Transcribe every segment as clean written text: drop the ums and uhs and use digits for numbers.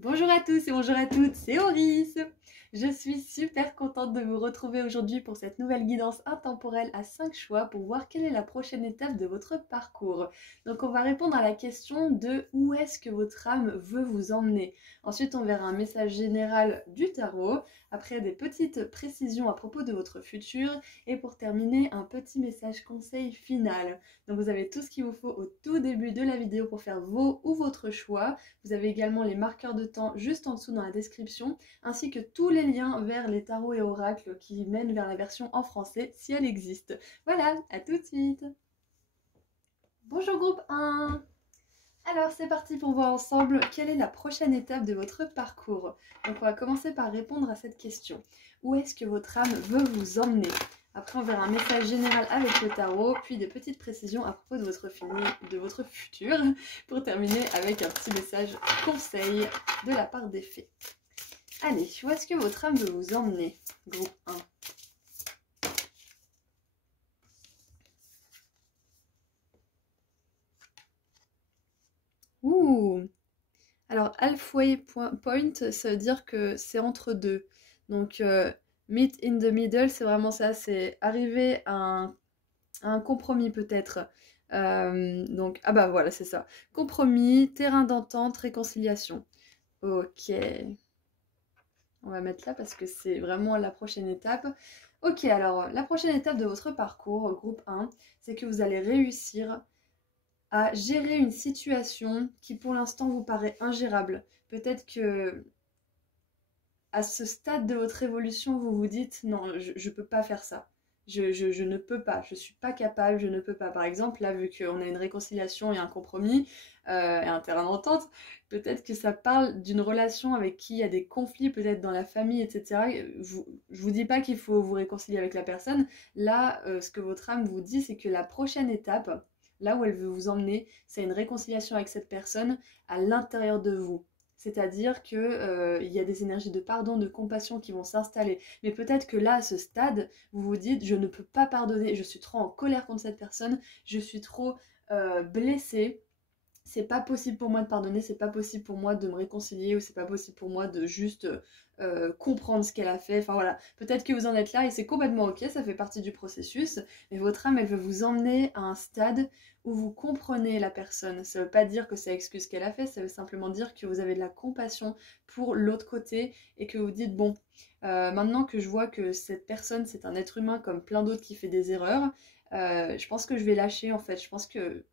Bonjour à tous et bonjour à toutes, c'est Auris. Je suis super contente de vous retrouver aujourd'hui pour cette nouvelle guidance intemporelle à 5 choix pour voir quelle est la prochaine étape de votre parcours. Donc on va répondre à la question de où est-ce que votre âme veut vous emmener. Ensuite on verra un message général du tarot, après des petites précisions à propos de votre futur et pour terminer un petit message conseil final. Donc vous avez tout ce qu'il vous faut au tout début de la vidéo pour faire vos ou votre choix. Vous avez également les marqueurs de temps juste en dessous dans la description, ainsi que tous les liens vers les tarots et oracles qui mènent vers la version en français si elle existe. Voilà, à tout de suite. Bonjour groupe 1. Alors c'est parti pour voir ensemble quelle est la prochaine étape de votre parcours. Donc on va commencer par répondre à cette question. Où est-ce que votre âme veut vous emmener? Après on verra un message général avec le tarot, puis des petites précisions à propos de votre futur, pour terminer avec un petit message conseil de la part des fées. Allez, où est-ce que votre âme veut vous emmener? Groupe 1. Ouh! Alors, halfway point, ça veut dire que c'est entre deux. Donc, meet in the middle, c'est vraiment ça, c'est arriver à un compromis peut-être. Donc, ah bah voilà, c'est ça. Compromis, terrain d'entente, réconciliation. Ok. On va mettre là parce que c'est vraiment la prochaine étape. Ok, alors, la prochaine étape de votre parcours, groupe 1, c'est que vous allez réussir à gérer une situation qui pour l'instant vous paraît ingérable. Peut-être que à ce stade de votre évolution, vous vous dites non, je peux pas faire ça. Je ne peux pas, je suis pas capable, je ne peux pas. Par exemple, là, vu qu'on a une réconciliation et un compromis et un terrain d'entente, peut-être que ça parle d'une relation avec qui il y a des conflits, peut-être dans la famille, etc. Je vous dis pas qu'il faut vous réconcilier avec la personne. Là, ce que votre âme vous dit, c'est que la prochaine étape, là où elle veut vous emmener, c'est une réconciliation avec cette personne à l'intérieur de vous. C'est-à-dire qu'il y a des énergies de pardon, de compassion qui vont s'installer. Mais peut-être que là, à ce stade, vous vous dites, je ne peux pas pardonner, je suis trop en colère contre cette personne, je suis trop blessée. C'est pas possible pour moi de pardonner, c'est pas possible pour moi de me réconcilier ou c'est pas possible pour moi de juste comprendre ce qu'elle a fait. Enfin voilà, peut-être que vous en êtes là et c'est complètement ok, ça fait partie du processus, mais votre âme elle veut vous emmener à un stade où vous comprenez la personne. Ça veut pas dire que ça excuse ce qu'elle a fait, ça veut simplement dire que vous avez de la compassion pour l'autre côté et que vous dites bon, maintenant que je vois que cette personne c'est un être humain comme plein d'autres qui fait des erreurs, je pense que je vais lâcher en fait, je pense que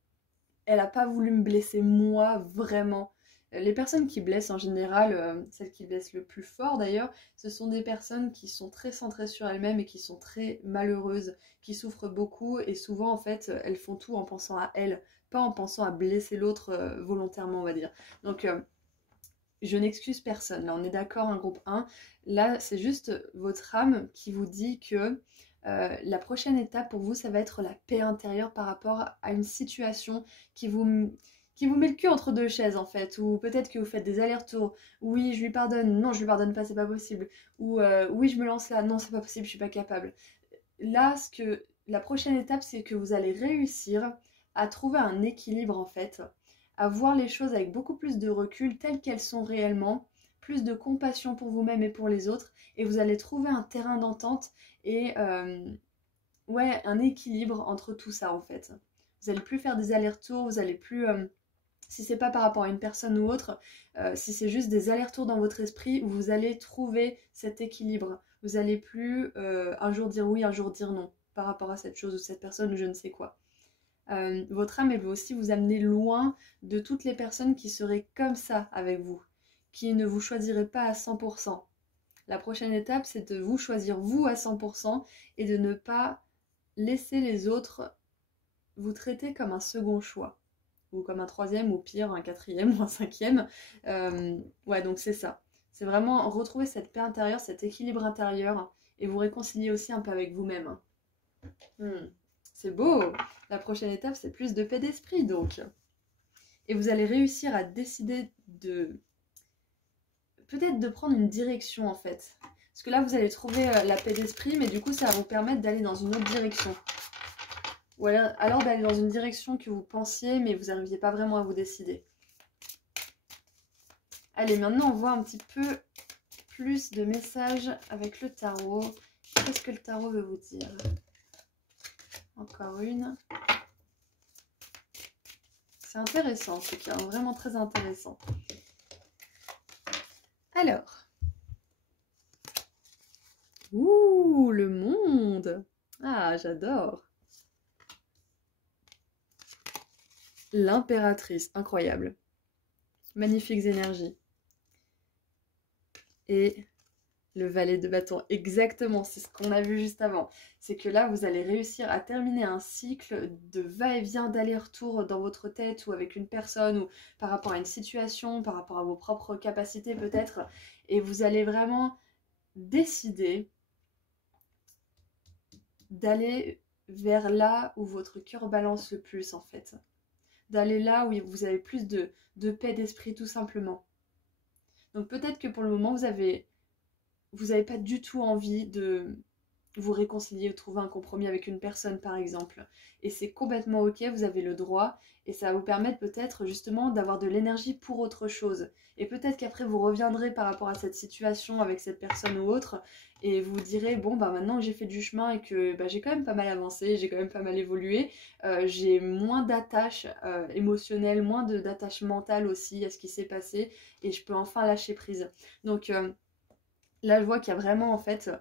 elle n'a pas voulu me blesser moi, vraiment. Les personnes qui blessent en général, celles qui blessent le plus fort d'ailleurs, ce sont des personnes qui sont très centrées sur elles-mêmes et qui sont très malheureuses, qui souffrent beaucoup et souvent en fait elles font tout en pensant à elles, pas en pensant à blesser l'autre volontairement on va dire. Donc je n'excuse personne, là on est d'accord, un groupe 1, là c'est juste votre âme qui vous dit que la prochaine étape pour vous, ça va être la paix intérieure par rapport à une situation qui vous met le cul entre deux chaises en fait, ou peut-être que vous faites des allers-retours, oui je lui pardonne, non je lui pardonne pas, c'est pas possible, ou oui je me lance là, non c'est pas possible, je suis pas capable. Là, la prochaine étape, c'est que vous allez réussir à trouver un équilibre en fait, à voir les choses avec beaucoup plus de recul telles qu'elles sont réellement, plus de compassion pour vous-même et pour les autres, et vous allez trouver un terrain d'entente et ouais, un équilibre entre tout ça en fait. Vous allez plus faire des allers-retours, vous allez plus, si c'est pas par rapport à une personne ou autre, si c'est juste des allers-retours dans votre esprit, vous allez trouver cet équilibre. Vous allez plus un jour dire oui, un jour dire non par rapport à cette chose ou cette personne ou je ne sais quoi. Votre âme, elle veut aussi vous amener loin de toutes les personnes qui seraient comme ça avec vous, qui ne vous choisiraient pas à 100%. La prochaine étape, c'est de vous choisir vous à 100% et de ne pas laisser les autres vous traiter comme un second choix, ou comme un troisième, ou pire, un quatrième ou un cinquième. Ouais, donc c'est ça. C'est vraiment retrouver cette paix intérieure, cet équilibre intérieur, et vous réconcilier aussi un peu avec vous-même. C'est beau. La prochaine étape, c'est plus de paix d'esprit, donc. Et vous allez réussir à décider de... peut-être de prendre une direction, en fait. Parce que là, vous allez trouver la paix d'esprit, mais du coup, ça va vous permettre d'aller dans une autre direction. Ou alors d'aller dans une direction que vous pensiez, mais vous n'arriviez pas vraiment à vous décider. Allez, maintenant on voit un petit peu plus de messages avec le tarot. Qu'est-ce que le tarot veut vous dire? Encore une. C'est intéressant ce cas, vraiment très intéressant. Alors. Ouh, le monde! Ah, j'adore! L'impératrice, incroyable. Magnifiques énergies. Et le valet de bâton, exactement, c'est ce qu'on a vu juste avant. C'est que là, vous allez réussir à terminer un cycle de va-et-vient, d'aller-retour dans votre tête ou avec une personne ou par rapport à une situation, par rapport à vos propres capacités peut-être. Et vous allez vraiment décider d'aller vers là où votre cœur balance le plus en fait. D'aller là où vous avez plus de paix d'esprit tout simplement. Donc peut-être que pour le moment vous avez pas du tout envie de vous réconcilier ou trouver un compromis avec une personne par exemple. Et c'est complètement ok, vous avez le droit et ça va vous permettre peut-être justement d'avoir de l'énergie pour autre chose. Et peut-être qu'après vous reviendrez par rapport à cette situation avec cette personne ou autre et vous direz bon bah maintenant que j'ai fait du chemin et que bah, j'ai quand même pas mal avancé, j'ai quand même pas mal évolué, j'ai moins d'attache émotionnelle, moins d'attache mentale aussi à ce qui s'est passé et je peux enfin lâcher prise. Donc là je vois qu'il y a vraiment en fait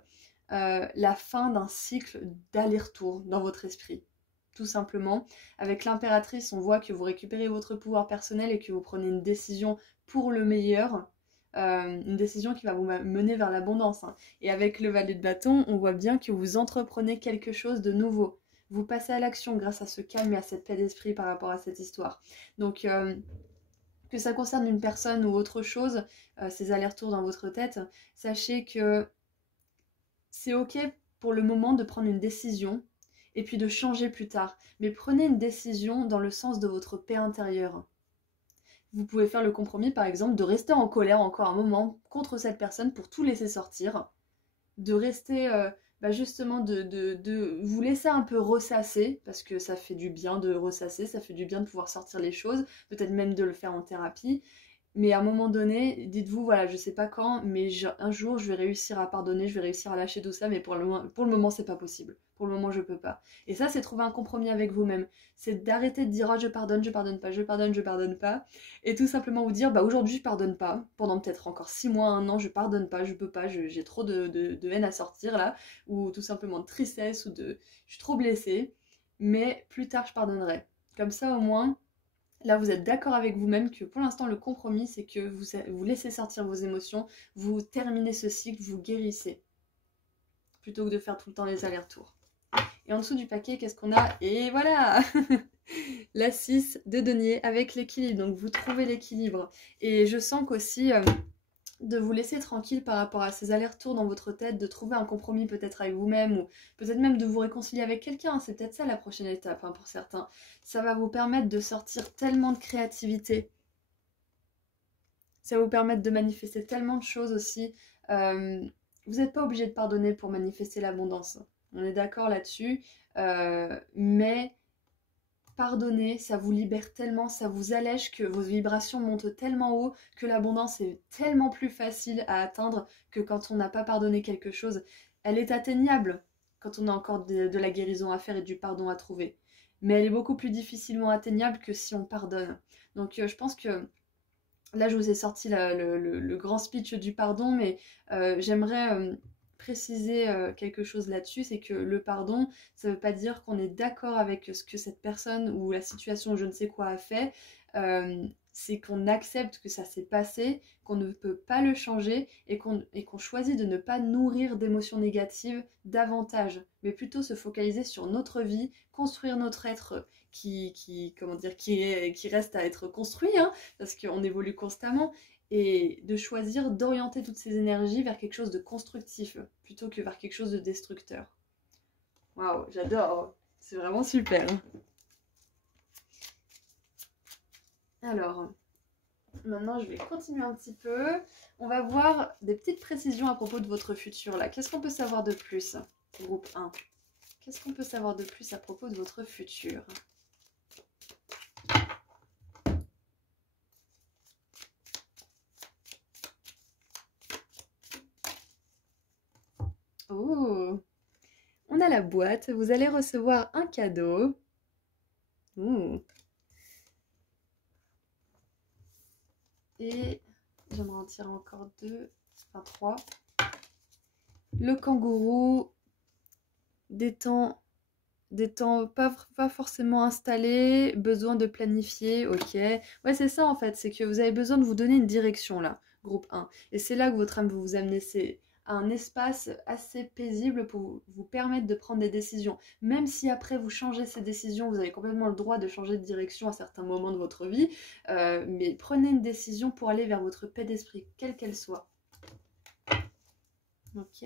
la fin d'un cycle d'aller-retour dans votre esprit. Tout simplement. Avec l'impératrice, on voit que vous récupérez votre pouvoir personnel et que vous prenez une décision pour le meilleur. Une décision qui va vous mener vers l'abondance. Hein. Et avec le valet de bâton, on voit bien que vous entreprenez quelque chose de nouveau. Vous passez à l'action grâce à ce calme et à cette paix d'esprit par rapport à cette histoire. Donc, que ça concerne une personne ou autre chose, ces allers-retours dans votre tête, sachez que c'est ok pour le moment de prendre une décision et puis de changer plus tard. Mais prenez une décision dans le sens de votre paix intérieure. Vous pouvez faire le compromis par exemple de rester en colère encore un moment contre cette personne pour tout laisser sortir. De rester justement de vous laisser un peu ressasser parce que ça fait du bien de ressasser, ça fait du bien de pouvoir sortir les choses, peut-être même de le faire en thérapie. Mais à un moment donné, dites-vous, voilà, je sais pas quand, mais un jour, je vais réussir à pardonner, je vais réussir à lâcher tout ça, mais pour le moment, c'est pas possible. Pour le moment, je peux pas. Et ça, c'est trouver un compromis avec vous-même. C'est d'arrêter de dire, oh, je pardonne pas, je pardonne pas. Et tout simplement vous dire, bah aujourd'hui, je pardonne pas. Pendant peut-être encore 6 mois, 1 an, je pardonne pas, je peux pas, j'ai trop de haine à sortir là. Ou tout simplement de tristesse, je suis trop blessée. Mais plus tard, je pardonnerai. Comme ça, au moins, là, vous êtes d'accord avec vous-même que pour l'instant, le compromis, c'est que vous laissez sortir vos émotions, vous terminez ce cycle, vous guérissez, plutôt que de faire tout le temps les allers-retours. Et en dessous du paquet, qu'est-ce qu'on a? Et voilà la 6 de denier avec l'équilibre. Donc, vous trouvez l'équilibre. Et je sens qu'aussi de vous laisser tranquille par rapport à ces allers-retours dans votre tête, de trouver un compromis peut-être avec vous-même ou peut-être même de vous réconcilier avec quelqu'un. C'est peut-être ça la prochaine étape hein, pour certains. Ça va vous permettre de sortir tellement de créativité. Ça va vous permettre de manifester tellement de choses aussi. Vous n'êtes pas obligé de pardonner pour manifester l'abondance. On est d'accord là-dessus. Mais pardonner, ça vous libère tellement, ça vous allège que vos vibrations montent tellement haut que l'abondance est tellement plus facile à atteindre que quand on n'a pas pardonné quelque chose. Elle est atteignable quand on a encore de la guérison à faire et du pardon à trouver. Mais elle est beaucoup plus difficilement atteignable que si on pardonne. Donc je pense que là je vous ai sorti le grand speech du pardon, mais j'aimerais préciser quelque chose là-dessus, c'est que le pardon, ça ne veut pas dire qu'on est d'accord avec ce que cette personne ou la situation ou je ne sais quoi a fait, c'est qu'on accepte que ça s'est passé, qu'on ne peut pas le changer et qu'on choisit de ne pas nourrir d'émotions négatives davantage, mais plutôt se focaliser sur notre vie, construire notre être comment dire, qui reste à être construit, hein, parce qu'on évolue constamment, et de choisir d'orienter toutes ces énergies vers quelque chose de constructif plutôt que vers quelque chose de destructeur. Waouh, j'adore, c'est vraiment super. Alors, maintenant je vais continuer un petit peu. On va voir des petites précisions à propos de votre futur là. Qu'est-ce qu'on peut savoir de plus? Groupe 1. Qu'est-ce qu'on peut savoir de plus à propos de votre futur? Oh, on a la boîte. Vous allez recevoir un cadeau. Ouh. Et j'aimerais en tirer encore 2, enfin 3. Le kangourou, des temps pas forcément installés, besoin de planifier, ok. Ouais, c'est ça en fait, c'est que vous avez besoin de vous donner une direction là, groupe 1. Et c'est là que votre âme veut vous amener, c'est un espace assez paisible pour vous permettre de prendre des décisions. Même si après vous changez ces décisions, vous avez complètement le droit de changer de direction à certains moments de votre vie, mais prenez une décision pour aller vers votre paix d'esprit, quelle qu'elle soit. Ok.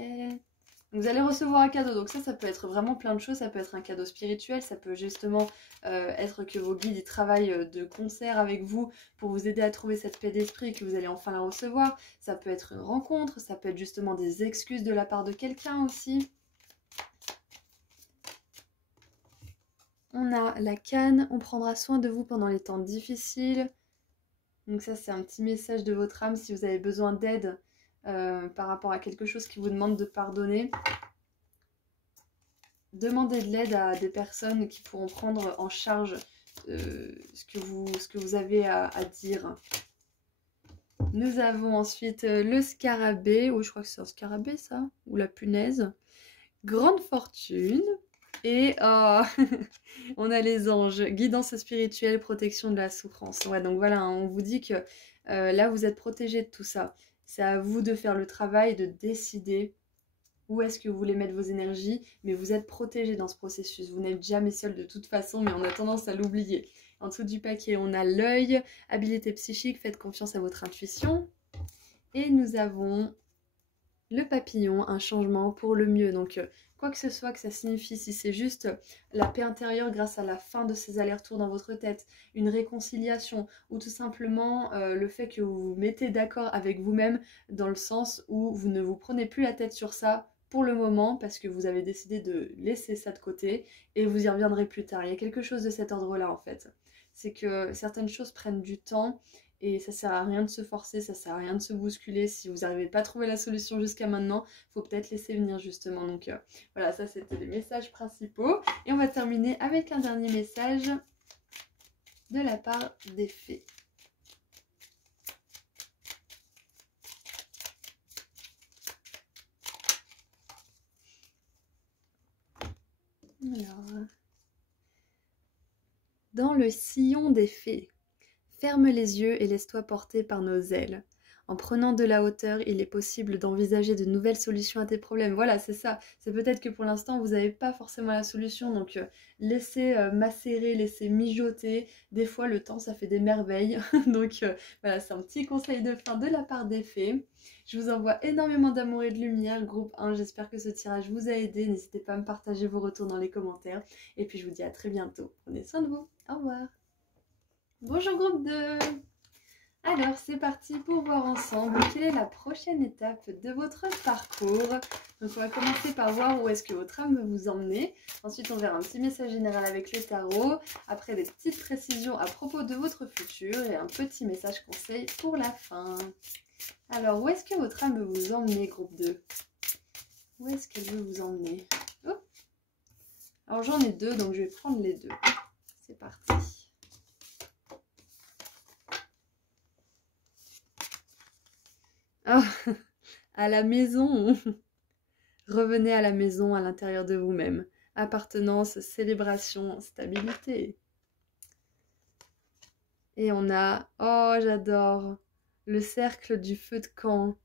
Vous allez recevoir un cadeau, donc ça peut être vraiment plein de choses, ça peut être un cadeau spirituel, ça peut justement être que vos guides ils travaillent de concert avec vous pour vous aider à trouver cette paix d'esprit et que vous allez enfin la recevoir, ça peut être une rencontre, ça peut être justement des excuses de la part de quelqu'un aussi. On a la canne, on prendra soin de vous pendant les temps difficiles, donc ça c'est un petit message de votre âme si vous avez besoin d'aide par rapport à quelque chose qui vous demande de pardonner. Demandez de l'aide à des personnes qui pourront prendre en charge ce que vous avez à dire. Nous avons ensuite le scarabée, ou je crois que c'est un scarabée ça, ou la punaise. Grande fortune. Et oh, on a les anges, guidance spirituelle, protection de la souffrance. Ouais, donc voilà, hein, on vous dit que là vous êtes protégé de tout ça. C'est à vous de faire le travail, de décider où est-ce que vous voulez mettre vos énergies, mais vous êtes protégé dans ce processus. Vous n'êtes jamais seul de toute façon, mais on a tendance à l'oublier. En dessous du paquet, on a l'œil, habilité psychique, faites confiance à votre intuition. Et nous avons le papillon, un changement pour le mieux. Donc, quoi que ce soit que ça signifie, si c'est juste la paix intérieure grâce à la fin de ces allers-retours dans votre tête, une réconciliation, ou tout simplement le fait que vous vous mettez d'accord avec vous-même dans le sens où vous ne vous prenez plus la tête sur ça pour le moment parce que vous avez décidé de laisser ça de côté et vous y reviendrez plus tard. Il y a quelque chose de cet ordre-là en fait. C'est que certaines choses prennent du temps et ça sert à rien de se forcer, ça sert à rien de se bousculer. Si vous n'arrivez pas à trouver la solution jusqu'à maintenant, il faut peut-être laisser venir justement. Donc voilà, ça c'était les messages principaux. Et on va terminer avec un dernier message de la part des fées. Alors, dans le sillon des fées, ferme les yeux et laisse-toi porter par nos ailes. En prenant de la hauteur, il est possible d'envisager de nouvelles solutions à tes problèmes. Voilà, c'est ça. C'est peut-être que pour l'instant, vous n'avez pas forcément la solution. Donc, laissez macérer, laissez mijoter. Des fois, le temps, ça fait des merveilles. Donc, voilà, c'est un petit conseil de fin de la part des fées. Je vous envoie énormément d'amour et de lumière, groupe 1. J'espère que ce tirage vous a aidé. N'hésitez pas à me partager vos retours dans les commentaires. Et puis, je vous dis à très bientôt. Prenez soin de vous. Au revoir. Bonjour groupe 2. Alors c'est parti pour voir ensemble quelle est la prochaine étape de votre parcours. Donc on va commencer par voir où est-ce que votre âme veut vous emmener. Ensuite on verra un petit message général avec les tarots. Après des petites précisions à propos de votre futur et un petit message conseil pour la fin. Alors où est-ce que votre âme veut vous emmener groupe 2? Où est-ce qu'elle veut vous emmener? Oh. Alors j'en ai deux donc je vais prendre les deux. C'est parti. Oh, à la maison. Revenez à la maison, à l'intérieur de vous-même. Appartenance, célébration, stabilité. Et on a, oh j'adore, le cercle du feu de camp.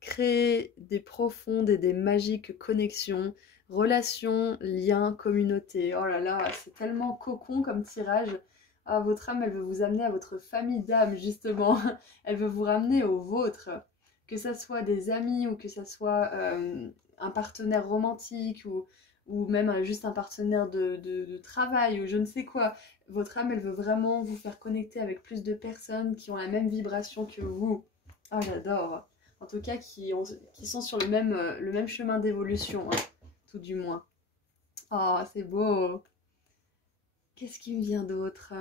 Créer des profondes et des magiques connexions, relations, liens, communauté. Oh là là, c'est tellement cocon comme tirage. Ah, votre âme, elle veut vous amener à votre famille d'âme, justement. Elle veut vous ramener au vôtre. Que ça soit des amis ou que ça soit un partenaire romantique ou même juste un partenaire de travail ou je ne sais quoi. Votre âme, elle veut vraiment vous faire connecter avec plus de personnes qui ont la même vibration que vous. Oh, j'adore. En tout cas, qui sont sur le même chemin d'évolution, hein, tout du moins. Oh, c'est beau. Qu'est-ce qui me vient d'autre?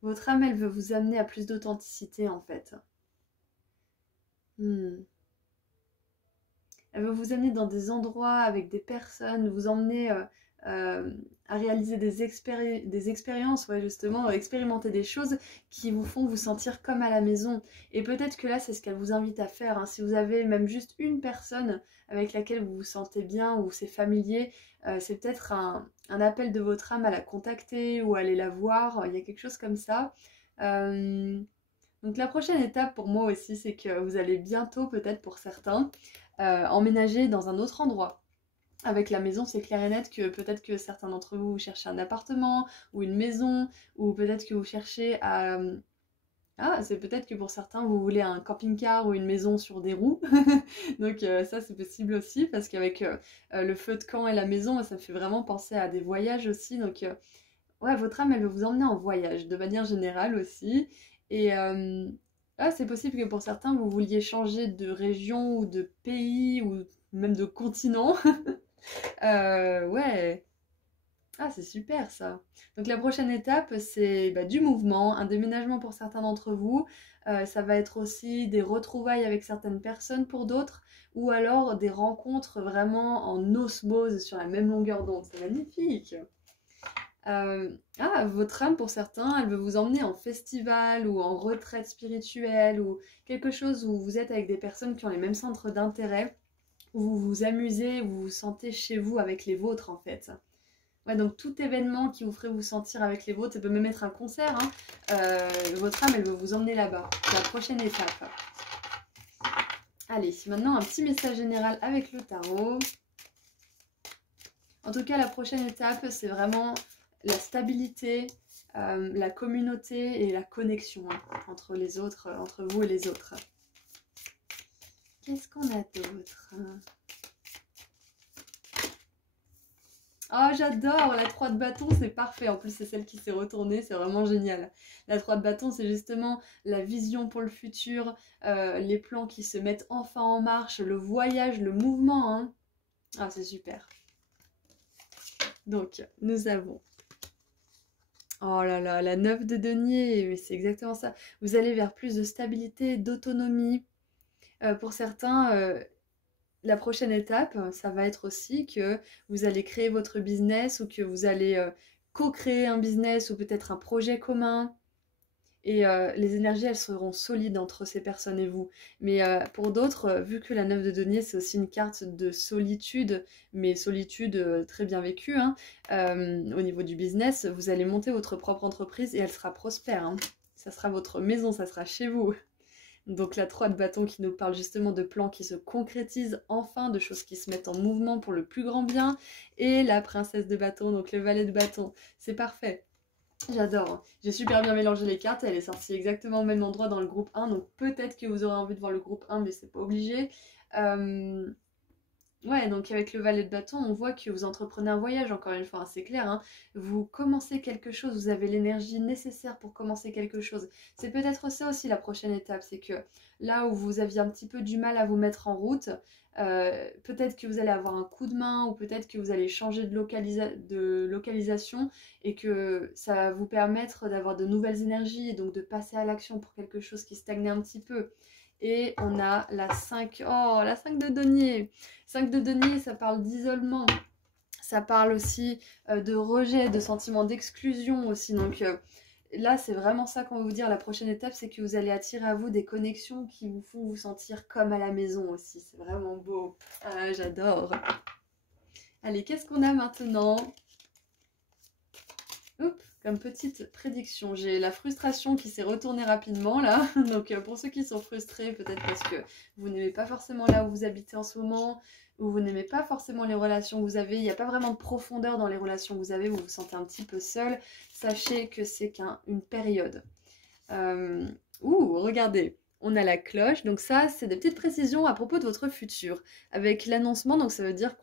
Votre âme, elle veut vous amener à plus d'authenticité, en fait. Elle Elle veut vous amener dans des endroits avec des personnes, vous emmener à réaliser des expériences, ouais, justement, expérimenter des choses qui vous font vous sentir comme à la maison. Et peut-être que là, c'est ce qu'elle vous invite à faire, hein. Si vous avez même juste une personne avec laquelle vous vous sentez bien ou c'est familier, c'est peut-être un appel de votre âme à la contacter ou à aller la voir. Il y a quelque chose comme ça. Donc la prochaine étape pour moi aussi, c'est que vous allez bientôt, peut-être pour certains, emménager dans un autre endroit. Avec la maison, c'est clair et net que peut-être que certains d'entre vous, vous cherchez un appartement ou une maison, ou peut-être que vous cherchez à... Ah, c'est peut-être que pour certains, vous voulez un camping-car ou une maison sur des roues. Donc ça, c'est possible aussi, parce qu'avec le feu de camp et la maison, ça me fait vraiment penser à des voyages aussi. Donc ouais, votre âme, elle veut vous emmener en voyage, de manière générale aussi. Et c'est possible que pour certains, vous vouliez changer de région ou de pays ou même de continent. Ouais, c'est super ça. Donc la prochaine étape, c'est du mouvement, un déménagement pour certains d'entre vous. Ça va être aussi des retrouvailles avec certaines personnes pour d'autres, ou alors des rencontres vraiment en osmose sur la même longueur d'onde. C'est magnifique. Votre âme pour certains, elle veut vous emmener en festival ou en retraite spirituelle ou quelque chose où vous êtes avec des personnes qui ont les mêmes centres d'intérêt, où vous vous amusez, où vous vous sentez chez vous avec les vôtres en fait. Ouais, donc tout événement qui vous ferait vous sentir avec les vôtres, ça peut même être un concert, hein. Votre âme, elle veut vous emmener là-bas. C'est la prochaine étape. Allez, maintenant un petit message général avec le tarot. En tout cas, la prochaine étape, c'est vraiment la stabilité, la communauté et la connexion, hein, entre les autres, entre vous et les autres. Qu'est-ce qu'on a d'autre? Oh, j'adore! La 3 de bâton, c'est parfait. En plus, c'est celle qui s'est retournée, c'est vraiment génial. La 3 de bâton, c'est justement la vision pour le futur, les plans qui se mettent enfin en marche, le voyage, le mouvement, hein. Ah, c'est super. Donc, nous avons... Oh là là, la 9 de denier, mais c'est exactement ça. Vous allez vers plus de stabilité, d'autonomie. Pour certains, la prochaine étape, ça va être aussi que vous allez créer votre business ou que vous allez co-créer un business ou peut-être un projet commun. Et les énergies, elles seront solides entre ces personnes et vous. Mais pour d'autres, vu que la 9 de denier, c'est aussi une carte de solitude, mais solitude très bien vécue, hein, au niveau du business, vous allez monter votre propre entreprise et elle sera prospère, hein. Ça sera votre maison, ça sera chez vous. Donc la 3 de bâton qui nous parle justement de plans qui se concrétisent enfin, de choses qui se mettent en mouvement pour le plus grand bien. Et la princesse de bâton, donc le valet de bâton. C'est parfait. J'adore. J'ai super bien mélangé les cartes. Elle est sortie exactement au même endroit dans le groupe 1. Donc peut-être que vous aurez envie de voir le groupe 1, mais c'est pas obligé. Ouais, donc avec le valet de bâton, on voit que vous entreprenez un voyage, encore une fois, hein, c'est clair, hein. Vous commencez quelque chose, vous avez l'énergie nécessaire pour commencer quelque chose. C'est peut-être ça aussi la prochaine étape, c'est que là où vous aviez un petit peu du mal à vous mettre en route, peut-être que vous allez avoir un coup de main ou peut-être que vous allez changer de localisation et que ça va vous permettre d'avoir de nouvelles énergies et donc de passer à l'action pour quelque chose qui stagnait un petit peu. Et on a la 5, oh la 5 de denier. 5 de denier, ça parle d'isolement, ça parle aussi de rejet, de sentiment d'exclusion aussi. Donc là, c'est vraiment ça qu'on va vous dire. La prochaine étape, c'est que vous allez attirer à vous des connexions qui vous font vous sentir comme à la maison aussi. C'est vraiment beau. Ah, j'adore. Allez, qu'est-ce qu'on a maintenant? Oups, comme petite prédiction, j'ai la frustration qui s'est retournée rapidement là. Donc pour ceux qui sont frustrés, peut-être parce que vous n'aimez pas forcément là où vous habitez en ce moment, ou vous n'aimez pas forcément les relations que vous avez, il n'y a pas vraiment de profondeur dans les relations que vous avez, vous vous sentez un petit peu seul, sachez que c'est qu'une période. Regardez, on a la cloche, donc ça c'est des petites précisions à propos de votre futur. Avec l'annoncement, donc ça veut dire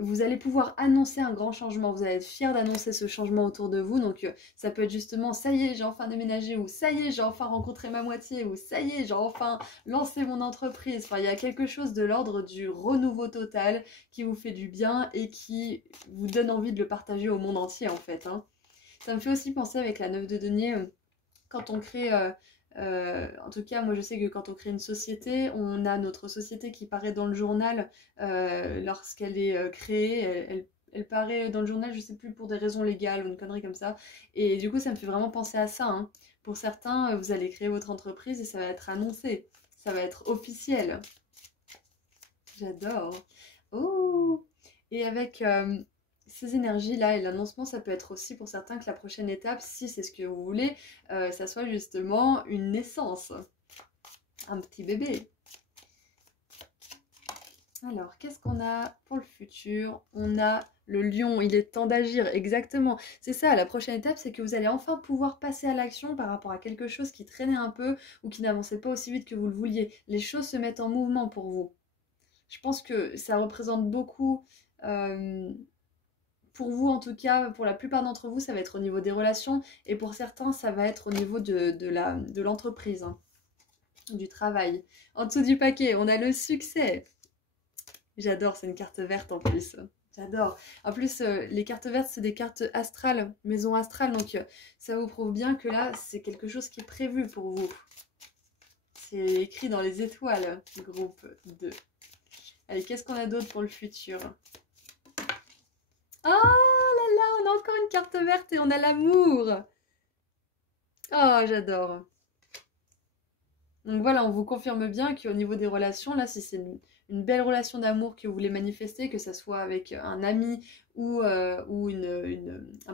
vous allez pouvoir annoncer un grand changement, vous allez être fier d'annoncer ce changement autour de vous, donc ça peut être justement ça y est j'ai enfin déménagé, ou ça y est j'ai enfin rencontré ma moitié, ou ça y est j'ai enfin lancé mon entreprise. Enfin il y a quelque chose de l'ordre du renouveau total qui vous fait du bien et qui vous donne envie de le partager au monde entier en fait, hein. Ça me fait aussi penser avec la 9 de denier, quand on crée En tout cas, moi je sais que quand on crée une société, on a notre société qui paraît dans le journal lorsqu'elle est créée. Elle paraît dans le journal, je sais plus, pour des raisons légales ou une connerie comme ça. Et du coup, ça me fait vraiment penser à ça, hein. Pour certains, vous allez créer votre entreprise et ça va être annoncé. Ça va être officiel. J'adore. Oh! Et avec ces énergies-là et l'annoncement, ça peut être aussi pour certains que la prochaine étape, si c'est ce que vous voulez, ça soit justement une naissance. Un petit bébé. Alors, qu'est-ce qu'on a pour le futur? On a le lion, il est temps d'agir, exactement. C'est ça, la prochaine étape, c'est que vous allez enfin pouvoir passer à l'action par rapport à quelque chose qui traînait un peu ou qui n'avançait pas aussi vite que vous le vouliez. Les choses se mettent en mouvement pour vous. Je pense que ça représente beaucoup, pour vous en tout cas, pour la plupart d'entre vous, ça va être au niveau des relations et pour certains, ça va être au niveau de l'entreprise, hein, du travail. En dessous du paquet, on a le succès. J'adore, c'est une carte verte en plus. J'adore. En plus, les cartes vertes, c'est des cartes astrales, maison astrale, donc ça vous prouve bien que là, c'est quelque chose qui est prévu pour vous. C'est écrit dans les étoiles, groupe 2. Allez, qu'est-ce qu'on a d'autre pour le futur? Oh là là, on a encore une carte verte et on a l'amour. Oh, j'adore. Donc voilà, on vous confirme bien qu'au niveau des relations, là, si c'est une belle relation d'amour que vous voulez manifester, que ce soit avec un ami ou un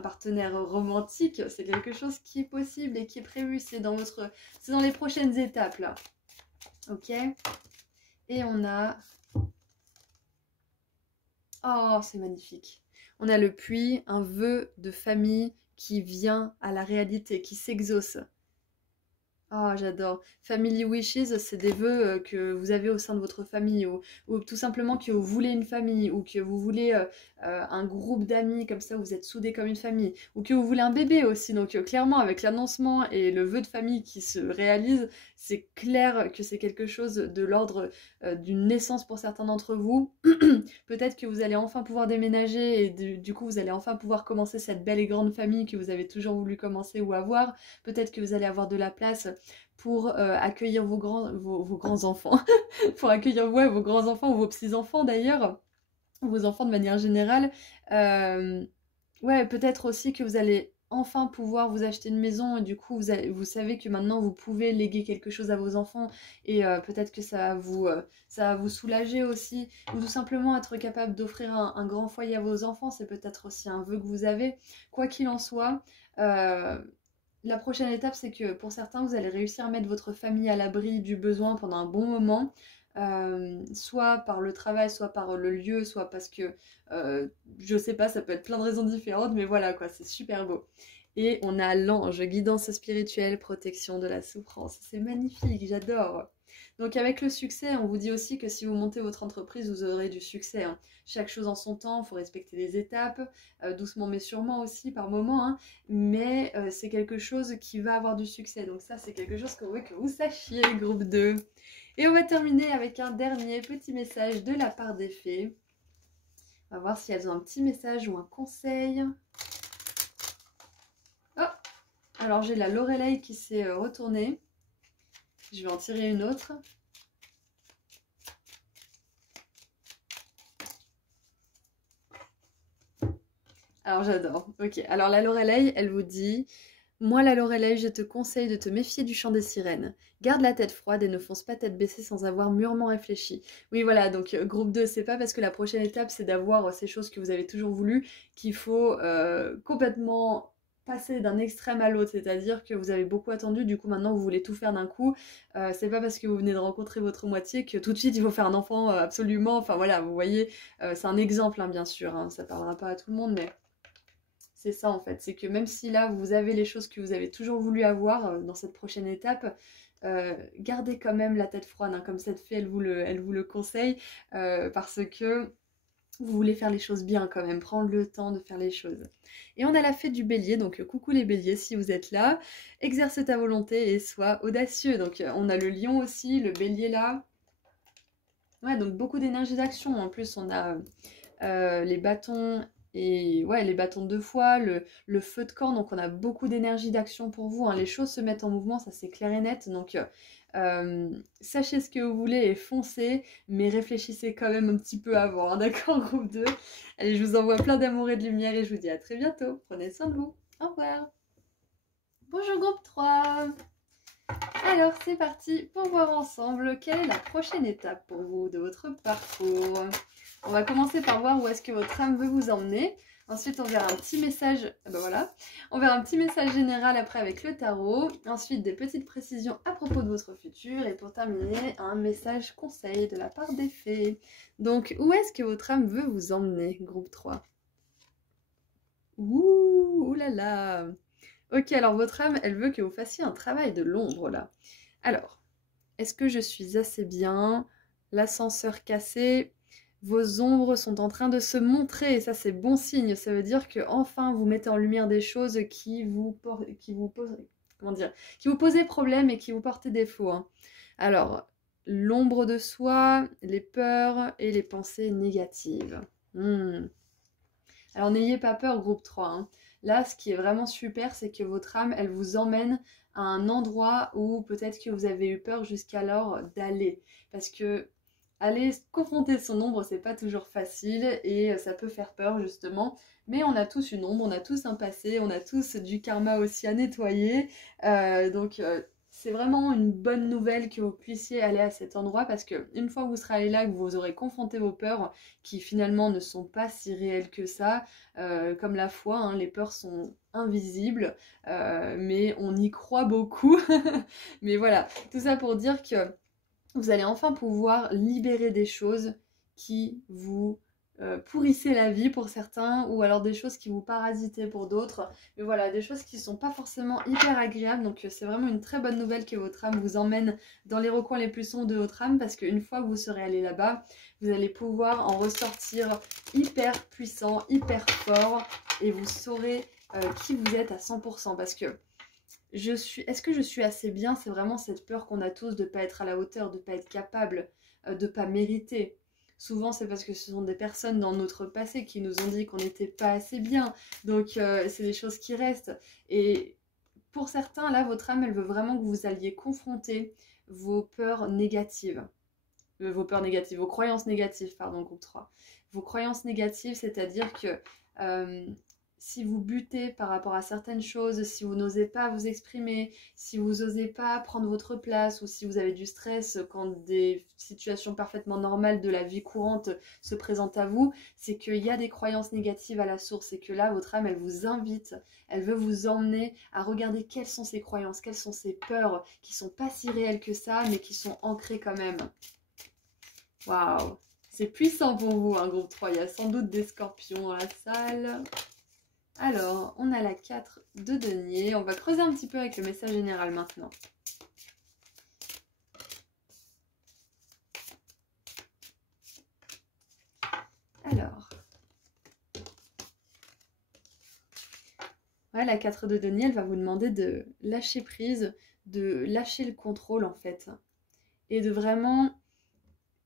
partenaire romantique, c'est quelque chose qui est possible et qui est prévu. C'est dans les prochaines étapes, là. Ok? Et on a... Oh, c'est magnifique. On a le puits, un vœu de famille qui vient à la réalité, qui s'exauce. Oh, j'adore. Family wishes, c'est des vœux que vous avez au sein de votre famille ou tout simplement que vous voulez une famille ou que vous voulez un groupe d'amis comme ça, vous êtes soudés comme une famille ou que vous voulez un bébé aussi. Donc clairement, avec l'annoncement et le vœu de famille qui se réalise, c'est clair que c'est quelque chose de l'ordre d'une naissance pour certains d'entre vous. Peut-être que vous allez enfin pouvoir déménager et du coup, vous allez enfin pouvoir commencer cette belle et grande famille que vous avez toujours voulu commencer ou avoir. Peut-être que vous allez avoir de la place pour accueillir vos grands-enfants, pour accueillir vos grands-enfants ou vos petits-enfants d'ailleurs, ou vos enfants de manière générale. Ouais, peut-être aussi que vous allez enfin pouvoir vous acheter une maison et du coup vous savez que maintenant vous pouvez léguer quelque chose à vos enfants et peut-être que ça va vous soulager aussi ou tout simplement être capable d'offrir un grand foyer à vos enfants, c'est peut-être aussi un vœu que vous avez. Quoi qu'il en soit, la prochaine étape, c'est que pour certains, vous allez réussir à mettre votre famille à l'abri du besoin pendant un bon moment, soit par le travail, soit par le lieu, soit parce que, je sais pas, ça peut être plein de raisons différentes, mais voilà quoi, c'est super beau. Et on a l'ange, guidance spirituelle, protection de la souffrance. C'est magnifique, j'adore. Donc avec le succès, on vous dit aussi que si vous montez votre entreprise, vous aurez du succès, hein. Chaque chose en son temps, il faut respecter les étapes, doucement mais sûrement aussi par moment, hein. Mais c'est quelque chose qui va avoir du succès. Donc ça, c'est quelque chose qu'on veut que vous sachiez, groupe 2. Et on va terminer avec un dernier petit message de la part des fées. On va voir si elles ont un petit message ou un conseil. Oh! Alors j'ai la Lorelei qui s'est retournée. Je vais en tirer une autre. Alors j'adore. Ok, alors la Lorelei, elle vous dit... Moi, la Lorelei, je te conseille de te méfier du chant des sirènes. Garde la tête froide et ne fonce pas tête baissée sans avoir mûrement réfléchi. Oui, voilà, donc groupe 2, c'est pas parce que la prochaine étape, c'est d'avoir ces choses que vous avez toujours voulu qu'il faut complètement passer d'un extrême à l'autre, c'est-à-dire que vous avez beaucoup attendu, du coup maintenant vous voulez tout faire d'un coup. C'est pas parce que vous venez de rencontrer votre moitié que tout de suite il faut faire un enfant absolument. Enfin voilà, vous voyez, c'est un exemple, hein, bien sûr, hein, ça parlera pas à tout le monde, mais... C'est ça en fait, c'est que même si là vous avez les choses que vous avez toujours voulu avoir dans cette prochaine étape, gardez quand même la tête froide, hein, comme cette fée elle vous le conseille, parce que vous voulez faire les choses bien quand même, prendre le temps de faire les choses. Et on a la fée du bélier, donc coucou les béliers si vous êtes là, exerce ta volonté et sois audacieux. Donc on a le lion aussi, le bélier là. Ouais, donc beaucoup d'énergie d'action, en plus on a les bâtons Et ouais, les bâtons de foi, le feu de camp, donc on a beaucoup d'énergie d'action pour vous, hein. Les choses se mettent en mouvement, ça c'est clair et net. Donc sachez ce que vous voulez et foncez, mais réfléchissez quand même un petit peu avant, hein, d'accord, groupe 2. Allez, je vous envoie plein d'amour et de lumière et je vous dis à très bientôt. Prenez soin de vous. Au revoir. Bonjour groupe 3. Alors c'est parti pour voir ensemble quelle est la prochaine étape pour vous de votre parcours. On va commencer par voir où est-ce que votre âme veut vous emmener. Ensuite, on verra un petit message, ben voilà. On verra un petit message général après avec le tarot. Ensuite, des petites précisions à propos de votre futur. Et pour terminer, un message conseil de la part des fées. Donc, où est-ce que votre âme veut vous emmener, groupe 3? Ouh là là. Ok, alors votre âme, elle veut que vous fassiez un travail de l'ombre, là. Alors, est-ce que je suis assez bien? L'ascenseur cassé. Vos ombres sont en train de se montrer, et ça c'est bon signe, ça veut dire que enfin vous mettez en lumière des choses qui vous posaient problème et qui vous portaient défaut, hein. Alors, l'ombre de soi, les peurs et les pensées négatives. Alors n'ayez pas peur, groupe 3, hein. Là, ce qui est vraiment super, c'est que votre âme, elle vous emmène à un endroit où peut-être que vous avez eu peur jusqu'alors d'aller. Parce que aller confronter son ombre, c'est pas toujours facile et ça peut faire peur justement. Mais on a tous une ombre, on a tous un passé, on a tous du karma aussi à nettoyer. Donc c'est vraiment une bonne nouvelle que vous puissiez aller à cet endroit parce que une fois que vous serez allé là, que vous aurez confronté vos peurs qui finalement ne sont pas si réelles que ça, comme la foi, hein, les peurs sont invisibles, mais on y croit beaucoup. Mais voilà, tout ça pour dire que vous allez enfin pouvoir libérer des choses qui vous pourrissaient la vie pour certains, ou alors des choses qui vous parasitaient pour d'autres. Mais voilà, des choses qui ne sont pas forcément hyper agréables. Donc c'est vraiment une très bonne nouvelle que votre âme vous emmène dans les recoins les plus sombres de votre âme, parce qu'une fois que vous serez allé là-bas, vous allez pouvoir en ressortir hyper puissant, hyper fort, et vous saurez qui vous êtes à 100%. Parce que est-ce que je suis assez bien? C'est vraiment cette peur qu'on a tous de ne pas être à la hauteur, de ne pas être capable, de ne pas mériter. Souvent, c'est parce que ce sont des personnes dans notre passé qui nous ont dit qu'on n'était pas assez bien. Donc, c'est des choses qui restent. Et pour certains, là, votre âme, elle veut vraiment que vous alliez confronter vos peurs négatives. Vos croyances négatives, pardon, groupe 3. Vos croyances négatives, c'est-à-dire que si vous butez par rapport à certaines choses, si vous n'osez pas vous exprimer, si vous n'osez pas prendre votre place, ou si vous avez du stress quand des situations parfaitement normales de la vie courante se présentent à vous, c'est qu'il y a des croyances négatives à la source et que là, votre âme, elle vous invite, elle veut vous emmener à regarder quelles sont ces croyances, quelles sont ces peurs qui sont pas si réelles que ça, mais qui sont ancrées quand même. Waouh! C'est puissant pour vous, hein, groupe 3. Il y a sans doute des scorpions dans la salle. Alors, on a la 4 de denier. On va creuser un petit peu avec le message général maintenant. Alors. Ouais, la 4 de denier, elle va vous demander de lâcher prise, de lâcher le contrôle en fait. Et de vraiment...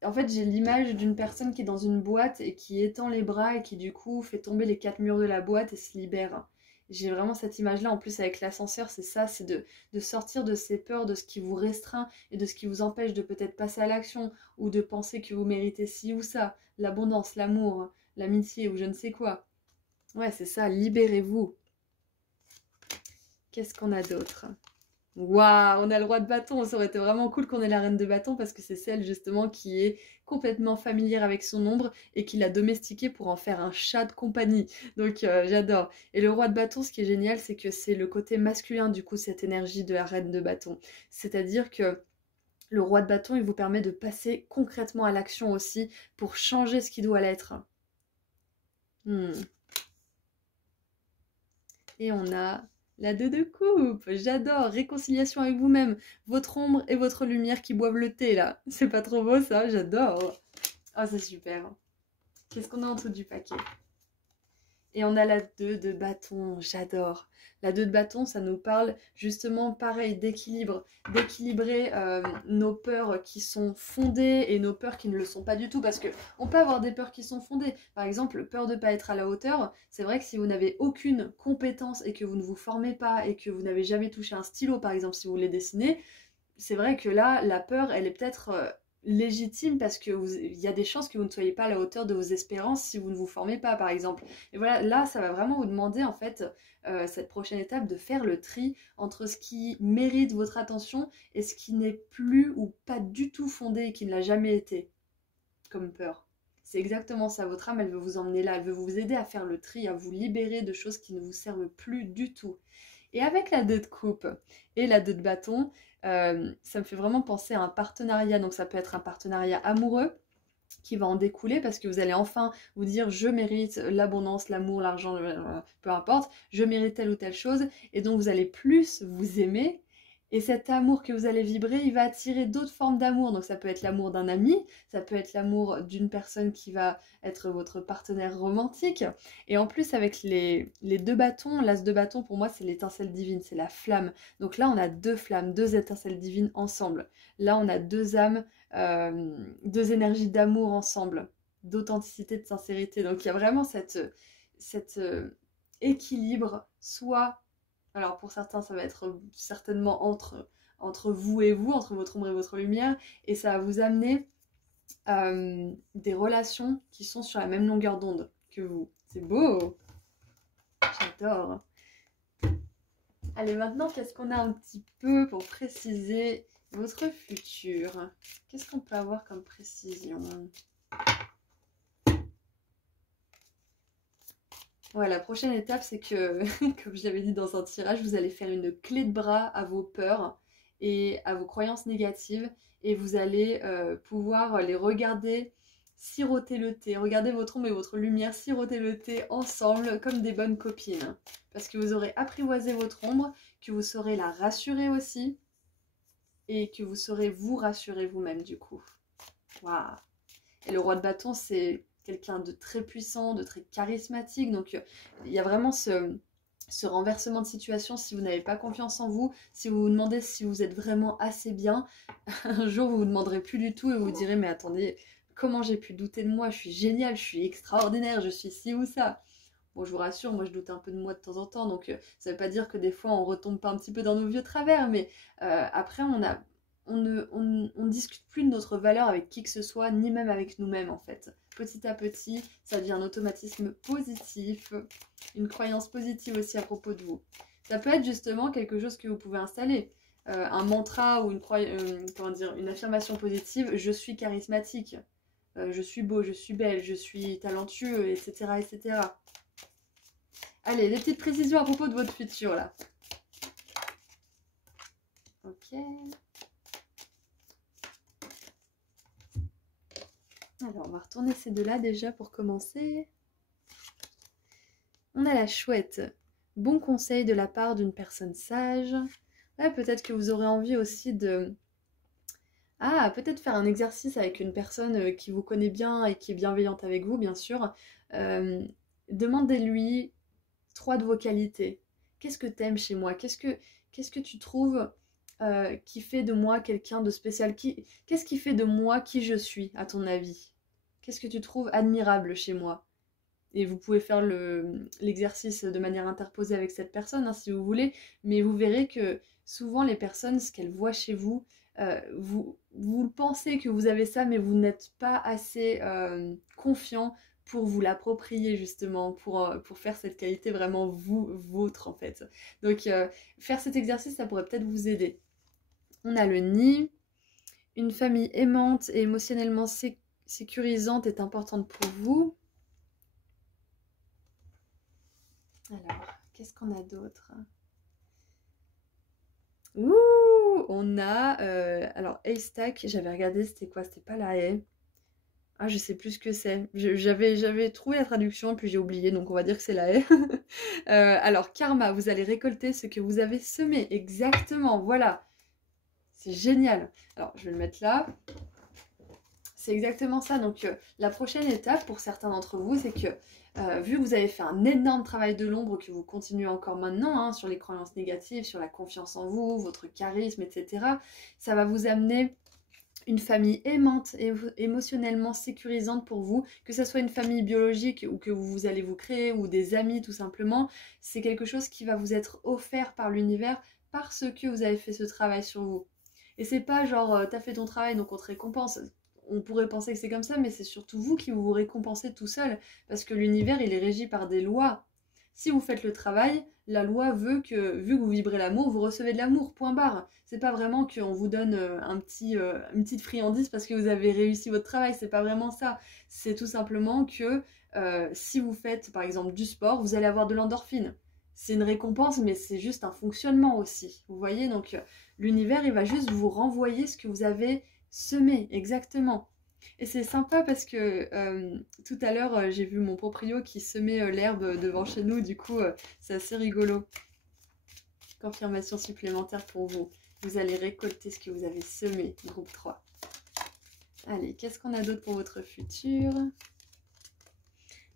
En fait, j'ai l'image d'une personne qui est dans une boîte et qui étend les bras et qui du coup fait tomber les 4 murs de la boîte et se libère. J'ai vraiment cette image-là, en plus avec l'ascenseur, c'est ça, c'est de sortir de ces peurs, de ce qui vous restreint et de ce qui vous empêche de peut-être passer à l'action ou de penser que vous méritez ci ou ça, l'abondance, l'amour, l'amitié ou je ne sais quoi. Ouais, c'est ça, libérez-vous. Qu'est-ce qu'on a d'autre ? Waouh, on a le roi de bâton, ça aurait été vraiment cool qu'on ait la reine de bâton parce que c'est celle justement qui est complètement familière avec son ombre et qui l'a domestiquée pour en faire un chat de compagnie. Donc j'adore. Et le roi de bâton, ce qui est génial, c'est que c'est le côté masculin du coup, cette énergie de la reine de bâton. C'est-à-dire que le roi de bâton, il vous permet de passer concrètement à l'action aussi pour changer ce qui doit l'être. Et on a... la 2 de coupe, j'adore, réconciliation avec vous-même, votre ombre et votre lumière qui boivent le thé là. C'est pas trop beau ça, j'adore. Oh c'est super. Qu'est-ce qu'on a en dessous du paquet? Et on a la 2 de bâton, j'adore. La 2 de bâton, ça nous parle justement pareil d'équilibre, d'équilibrer nos peurs qui sont fondées et nos peurs qui ne le sont pas du tout. Parce que on peut avoir des peurs qui sont fondées. Par exemple, peur de ne pas être à la hauteur. C'est vrai que si vous n'avez aucune compétence et que vous ne vous formez pas et que vous n'avez jamais touché un stylo, par exemple, si vous voulez dessiner, c'est vrai que là, la peur, elle est peut-être légitime parce que il y a des chances que vous ne soyez pas à la hauteur de vos espérances si vous ne vous formez pas, par exemple. Et voilà, là, ça va vraiment vous demander, en fait, cette prochaine étape, de faire le tri entre ce qui mérite votre attention et ce qui n'est plus ou pas du tout fondé et qui ne l'a jamais été, comme peur. C'est exactement ça, votre âme, elle veut vous emmener là, elle veut vous aider à faire le tri, à vous libérer de choses qui ne vous servent plus du tout. Et avec la 2 de coupe et la 2 de bâton, ça me fait vraiment penser à un partenariat. Donc ça peut être un partenariat amoureux qui va en découler parce que vous allez enfin vous dire je mérite l'abondance, l'amour, l'argent, peu importe, je mérite telle ou telle chose. Et donc vous allez plus vous aimer. Et cet amour que vous allez vibrer, il va attirer d'autres formes d'amour. Donc ça peut être l'amour d'un ami, ça peut être l'amour d'une personne qui va être votre partenaire romantique. Et en plus avec les 2 bâtons, l'as de bâton pour moi c'est l'étincelle divine, c'est la flamme. Donc là on a 2 flammes, 2 étincelles divines ensemble. Là on a 2 âmes, 2 énergies d'amour ensemble, d'authenticité, de sincérité. Donc il y a vraiment cet équilibre, soit... Alors pour certains, ça va être certainement entre vous et vous, entre votre ombre et votre lumière, et ça va vous amener des relations qui sont sur la même longueur d'onde que vous. C'est beau! J'adore! Allez, maintenant, qu'est-ce qu'on a un petit peu pour préciser votre futur? Qu'est-ce qu'on peut avoir comme précision? Ouais, la prochaine étape, c'est que, comme je l'avais dit dans un tirage, vous allez faire une clé de bras à vos peurs et à vos croyances négatives et vous allez pouvoir les regarder, siroter le thé, regarder votre ombre et votre lumière, siroter le thé ensemble comme des bonnes copines. Parce que vous aurez apprivoisé votre ombre, que vous saurez la rassurer aussi et que vous saurez vous rassurer vous-même du coup. Waouh! Et le roi de bâton, c'est quelqu'un de très puissant, de très charismatique. Donc, il y a vraiment ce renversement de situation. Si vous n'avez pas confiance en vous, si vous vous demandez si vous êtes vraiment assez bien, un jour, vous vous demanderez plus du tout et vous vous direz, mais attendez, comment j'ai pu douter de moi? Je suis géniale, je suis extraordinaire, je suis ci ou ça. Bon, je vous rassure, moi, je doute un peu de moi de temps en temps. Donc, ça ne veut pas dire que des fois, on retombe pas un petit peu dans nos vieux travers. Mais après, on ne discute plus de notre valeur avec qui que ce soit, ni même avec nous-mêmes en fait. Petit à petit, ça devient un automatisme positif, une croyance positive aussi à propos de vous. Ça peut être justement quelque chose que vous pouvez installer. Un mantra ou une affirmation positive, je suis charismatique, je suis beau, je suis belle, je suis talentueux, etc. etc. Allez, des petites précisions à propos de votre futur là. Ok. Alors, on va retourner ces deux-là déjà pour commencer. On a la chouette. Bon conseil de la part d'une personne sage. Ouais, peut-être que vous aurez envie aussi de... Ah, peut-être faire un exercice avec une personne qui vous connaît bien et qui est bienveillante avec vous, bien sûr. Demandez-lui 3 de vos qualités. Qu'est-ce que t'aimes chez moi? Qu'est-ce que tu trouves qui fait de moi quelqu'un de spécial? Qu'est-ce qui fait de moi qui je suis, à ton avis? Qu'est-ce que tu trouves admirable chez moi? Et vous pouvez faire l'exercice de manière interposée avec cette personne, hein, si vous voulez, mais vous verrez que souvent les personnes, ce qu'elles voient chez vous, vous pensez que vous avez ça, mais vous n'êtes pas assez confiant pour vous l'approprier justement, pour faire cette qualité vraiment vôtre en fait. Donc faire cet exercice, ça pourrait peut-être vous aider. On a le nid, une famille aimante et émotionnellement sécurisante est importante pour vous. Alors, qu'est-ce qu'on a d'autre? Ouh, on a... alors, haystack, j'avais regardé, c'était quoi? C'était pas la haie. Ah, je sais plus ce que c'est. J'avais trouvé la traduction, puis j'ai oublié, donc on va dire que c'est la haie. Alors, karma, vous allez récolter ce que vous avez semé. Exactement, voilà. C'est génial. Alors, je vais le mettre là. c'est exactement ça. Donc la prochaine étape pour certains d'entre vous, c'est que vu que vous avez fait un énorme travail de l'ombre que vous continuez encore maintenant, hein, sur les croyances négatives, sur la confiance en vous, votre charisme, etc., ça va vous amener une famille aimante et émotionnellement sécurisante pour vous, que ce soit une famille biologique ou que vous allez vous créer, ou des amis tout simplement. C'est quelque chose qui va vous être offert par l'univers parce que vous avez fait ce travail sur vous. Et c'est pas genre t'as fait ton travail donc on te récompense. On pourrait penser que c'est comme ça, mais c'est surtout vous qui vous récompensez tout seul, parce que l'univers il est régi par des lois. Si vous faites le travail, la loi veut que, vu que vous vibrez l'amour, vous recevez de l'amour, point barre. C'est pas vraiment qu'on vous donne une petite friandise parce que vous avez réussi votre travail, c'est pas vraiment ça. C'est tout simplement que si vous faites par exemple du sport, vous allez avoir de l'endorphine. C'est une récompense, mais c'est juste un fonctionnement aussi. Vous voyez, donc l'univers, il va juste vous renvoyer ce que vous avez semé, exactement. Et c'est sympa parce que tout à l'heure, j'ai vu mon proprio qui semait l'herbe devant chez nous, du coup, c'est assez rigolo. Confirmation supplémentaire pour vous. Vous allez récolter ce que vous avez semé, groupe 3. Allez, qu'est-ce qu'on a d'autre pour votre futur?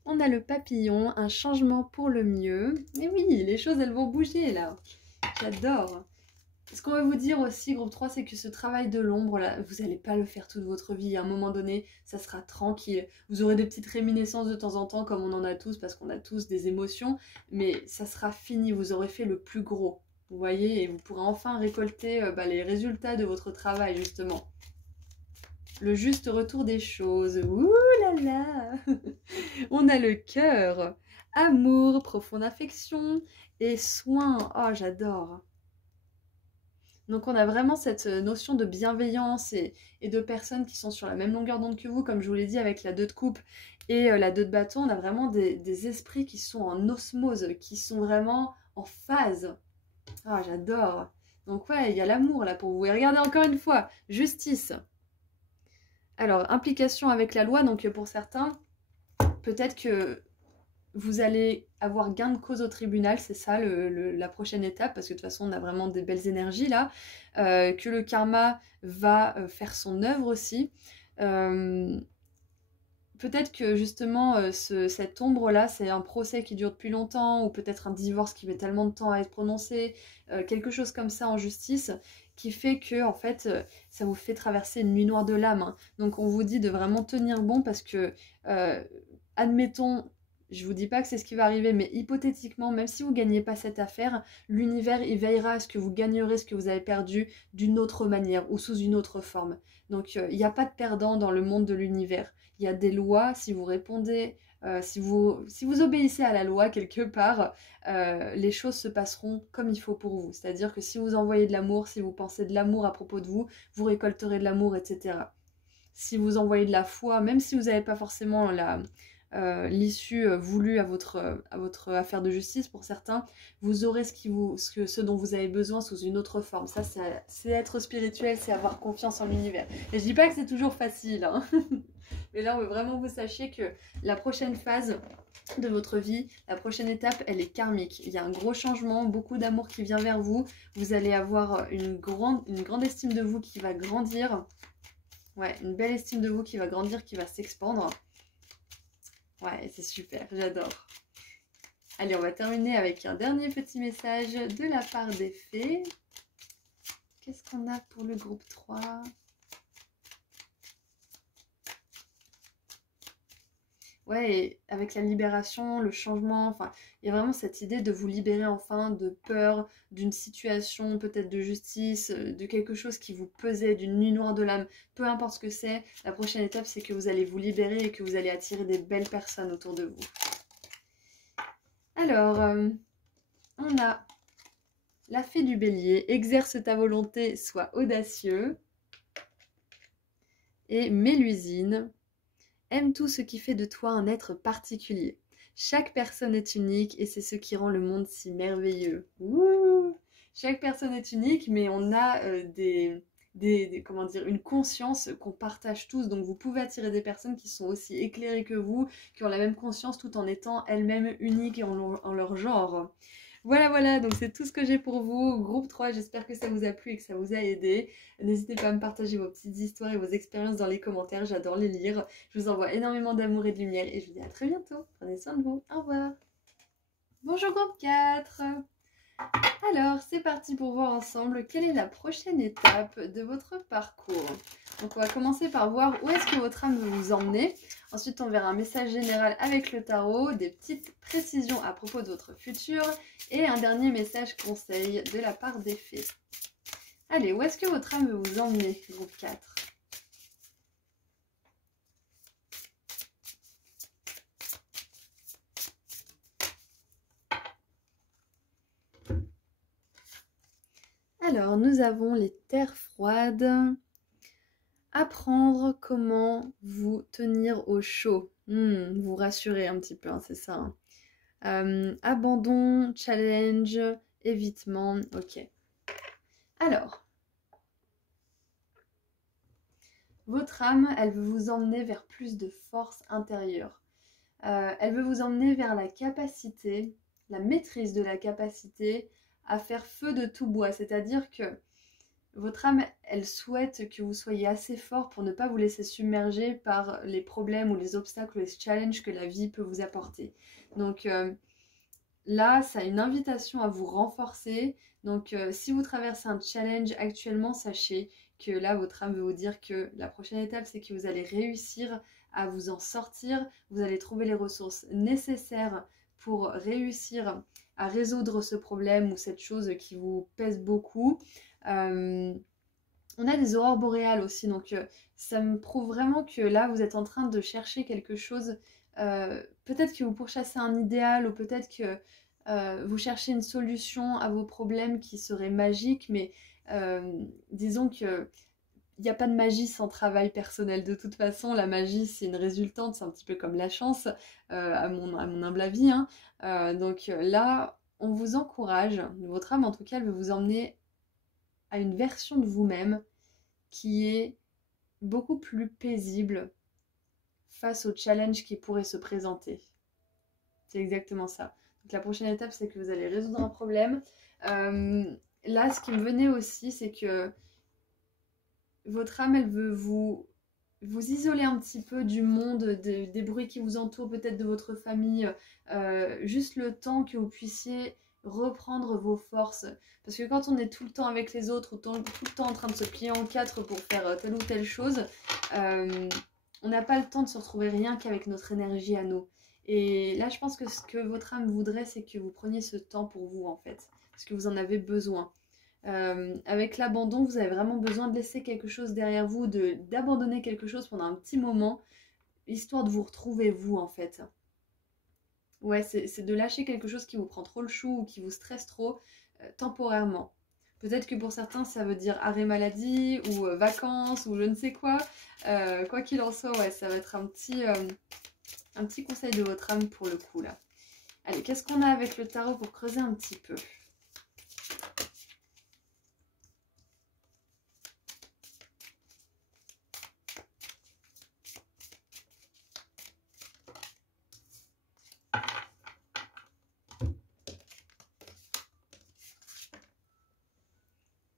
On a le papillon, un changement pour le mieux. Et oui, les choses, elles vont bouger là. J'adore. Ce qu'on va vous dire aussi, groupe 3, c'est que ce travail de l'ombre, là, vous n'allez pas le faire toute votre vie. À un moment donné, ça sera tranquille. Vous aurez des petites réminiscences de temps en temps, comme on en a tous, parce qu'on a tous des émotions. Mais ça sera fini, vous aurez fait le plus gros. Vous voyez, et vous pourrez enfin récolter les résultats de votre travail, justement. Le juste retour des choses. Ouh là là. On a le cœur. Amour, profonde affection et soin. Oh, j'adore. Donc on a vraiment cette notion de bienveillance et de personnes qui sont sur la même longueur d'onde que vous, comme je vous l'ai dit avec la 2 de coupe et la 2 de bâton, on a vraiment des esprits qui sont en osmose, qui sont vraiment en phase. Ah, j'adore. Donc ouais, il y a l'amour là pour vous. Et regardez encore une fois, justice. Alors, implication avec la loi, donc pour certains, peut-être que vous allez avoir gain de cause au tribunal, c'est ça la prochaine étape, parce que de toute façon on a vraiment des belles énergies là, que le karma va faire son œuvre aussi. Peut-être que justement cette ombre-là, c'est un procès qui dure depuis longtemps, ou peut-être un divorce qui met tellement de temps à être prononcé, quelque chose comme ça en justice, qui fait que en fait ça vous fait traverser une nuit noire de l'âme. Hein. Donc on vous dit de vraiment tenir bon parce que, admettons, je vous dis pas que c'est ce qui va arriver, mais hypothétiquement, même si vous gagnez pas cette affaire, l'univers il veillera à ce que vous gagnerez ce que vous avez perdu d'une autre manière ou sous une autre forme. Donc il n'y a pas de perdant dans le monde de l'univers. Il y a des lois, si vous répondez, si vous obéissez à la loi quelque part, les choses se passeront comme il faut pour vous. C'est-à-dire que si vous envoyez de l'amour, si vous pensez de l'amour à propos de vous, vous récolterez de l'amour, etc. Si vous envoyez de la foi, même si vous n'avez pas forcément l'issue voulue à votre affaire de justice, pour certains, vous aurez ce dont vous avez besoin sous une autre forme. Ça, c'est être spirituel, c'est avoir confiance en l'univers. Et je dis pas que c'est toujours facile, hein. Mais là, on veut vraiment que vous sachiez que la prochaine phase de votre vie, la prochaine étape, elle est karmique. Il y a un gros changement, beaucoup d'amour qui vient vers vous. Vous allez avoir une grande estime de vous qui va grandir. Ouais, une belle estime de vous qui va grandir, qui va s'expandre. Ouais, c'est super, j'adore. Allez, on va terminer avec un dernier petit message de la part des fées. Qu'est-ce qu'on a pour le groupe 3 ? Ouais, et avec la libération, le changement, enfin, il y a vraiment cette idée de vous libérer enfin de peur, d'une situation peut-être de justice, de quelque chose qui vous pesait, d'une nuit noire de l'âme, peu importe ce que c'est. La prochaine étape, c'est que vous allez vous libérer et que vous allez attirer des belles personnes autour de vous. Alors, on a la fée du bélier, exerce ta volonté, sois audacieux. Et Mélusine, aime tout ce qui fait de toi un être particulier. Chaque personne est unique et c'est ce qui rend le monde si merveilleux. Ouh, chaque personne est unique, mais on a comment dire, une conscience qu'on partage tous. Donc vous pouvez attirer des personnes qui sont aussi éclairées que vous, qui ont la même conscience tout en étant elles-mêmes uniques en leur genre. Voilà, donc c'est tout ce que j'ai pour vous. Groupe 3, j'espère que ça vous a plu et que ça vous a aidé. N'hésitez pas à me partager vos petites histoires et vos expériences dans les commentaires, j'adore les lire. Je vous envoie énormément d'amour et de lumière et je vous dis à très bientôt. Prenez soin de vous, au revoir. Bonjour groupe 4. Alors, c'est parti pour voir ensemble quelle est la prochaine étape de votre parcours. Donc, on va commencer par voir où est-ce que votre âme veut vous emmener. Ensuite, on verra un message général avec le tarot, des petites précisions à propos de votre futur et un dernier message conseil de la part des fées. Allez, où est-ce que votre âme veut vous emmener, groupe 4 ? Alors, nous avons les terres froides. Apprendre comment vous tenir au chaud. Vous rassurer un petit peu, hein, c'est ça. Hein. Abandon, challenge, évitement. Ok. Alors, votre âme, elle veut vous emmener vers plus de force intérieure. Elle veut vous emmener vers la capacité, la maîtrise de la capacité à faire feu de tout bois. C'est-à-dire que votre âme, elle souhaite que vous soyez assez fort pour ne pas vous laisser submerger par les problèmes ou les obstacles ou les challenges que la vie peut vous apporter. Donc là, ça a une invitation à vous renforcer. Donc si vous traversez un challenge actuellement, sachez que là, votre âme veut vous dire que la prochaine étape, c'est que vous allez réussir à vous en sortir. Vous allez trouver les ressources nécessaires pour réussir à résoudre ce problème ou cette chose qui vous pèse beaucoup. On a des aurores boréales aussi, donc ça me prouve vraiment que là vous êtes en train de chercher quelque chose, peut-être que vous pourchassez un idéal ou peut-être que vous cherchez une solution à vos problèmes qui serait magique, mais disons que il n'y a pas de magie sans travail personnel. De toute façon, la magie, c'est une résultante, c'est un petit peu comme la chance, à mon humble avis. Hein. Donc là, on vous encourage, votre âme en tout cas, elle veut vous emmener à une version de vous-même qui est beaucoup plus paisible face aux challenges qui pourraient se présenter. C'est exactement ça. Donc la prochaine étape, c'est que vous allez résoudre un problème. Là, ce qui me venait aussi, c'est que votre âme, elle veut vous isoler un petit peu du monde, des bruits qui vous entourent, peut-être de votre famille, juste le temps que vous puissiez reprendre vos forces. Parce que quand on est tout le temps avec les autres, ou tout le temps en train de se plier en quatre pour faire telle ou telle chose, on n'a pas le temps de se retrouver rien qu'avec notre énergie à nous. Et là, je pense que ce que votre âme voudrait, c'est que vous preniez ce temps pour vous, en fait. Parce que vous en avez besoin. Avec l'abandon, vous avez vraiment besoin de laisser quelque chose derrière vous, d'abandonner quelque chose pendant un petit moment, histoire de vous retrouver vous en fait. Ouais, c'est de lâcher quelque chose qui vous prend trop le chou ou qui vous stresse trop temporairement. Peut-être que pour certains, ça veut dire arrêt maladie ou vacances ou je ne sais quoi. Quoi qu'il en soit, ouais, ça va être un petit conseil de votre âme pour le coup là. Allez, qu'est-ce qu'on a avec le tarot pour creuser un petit peu ?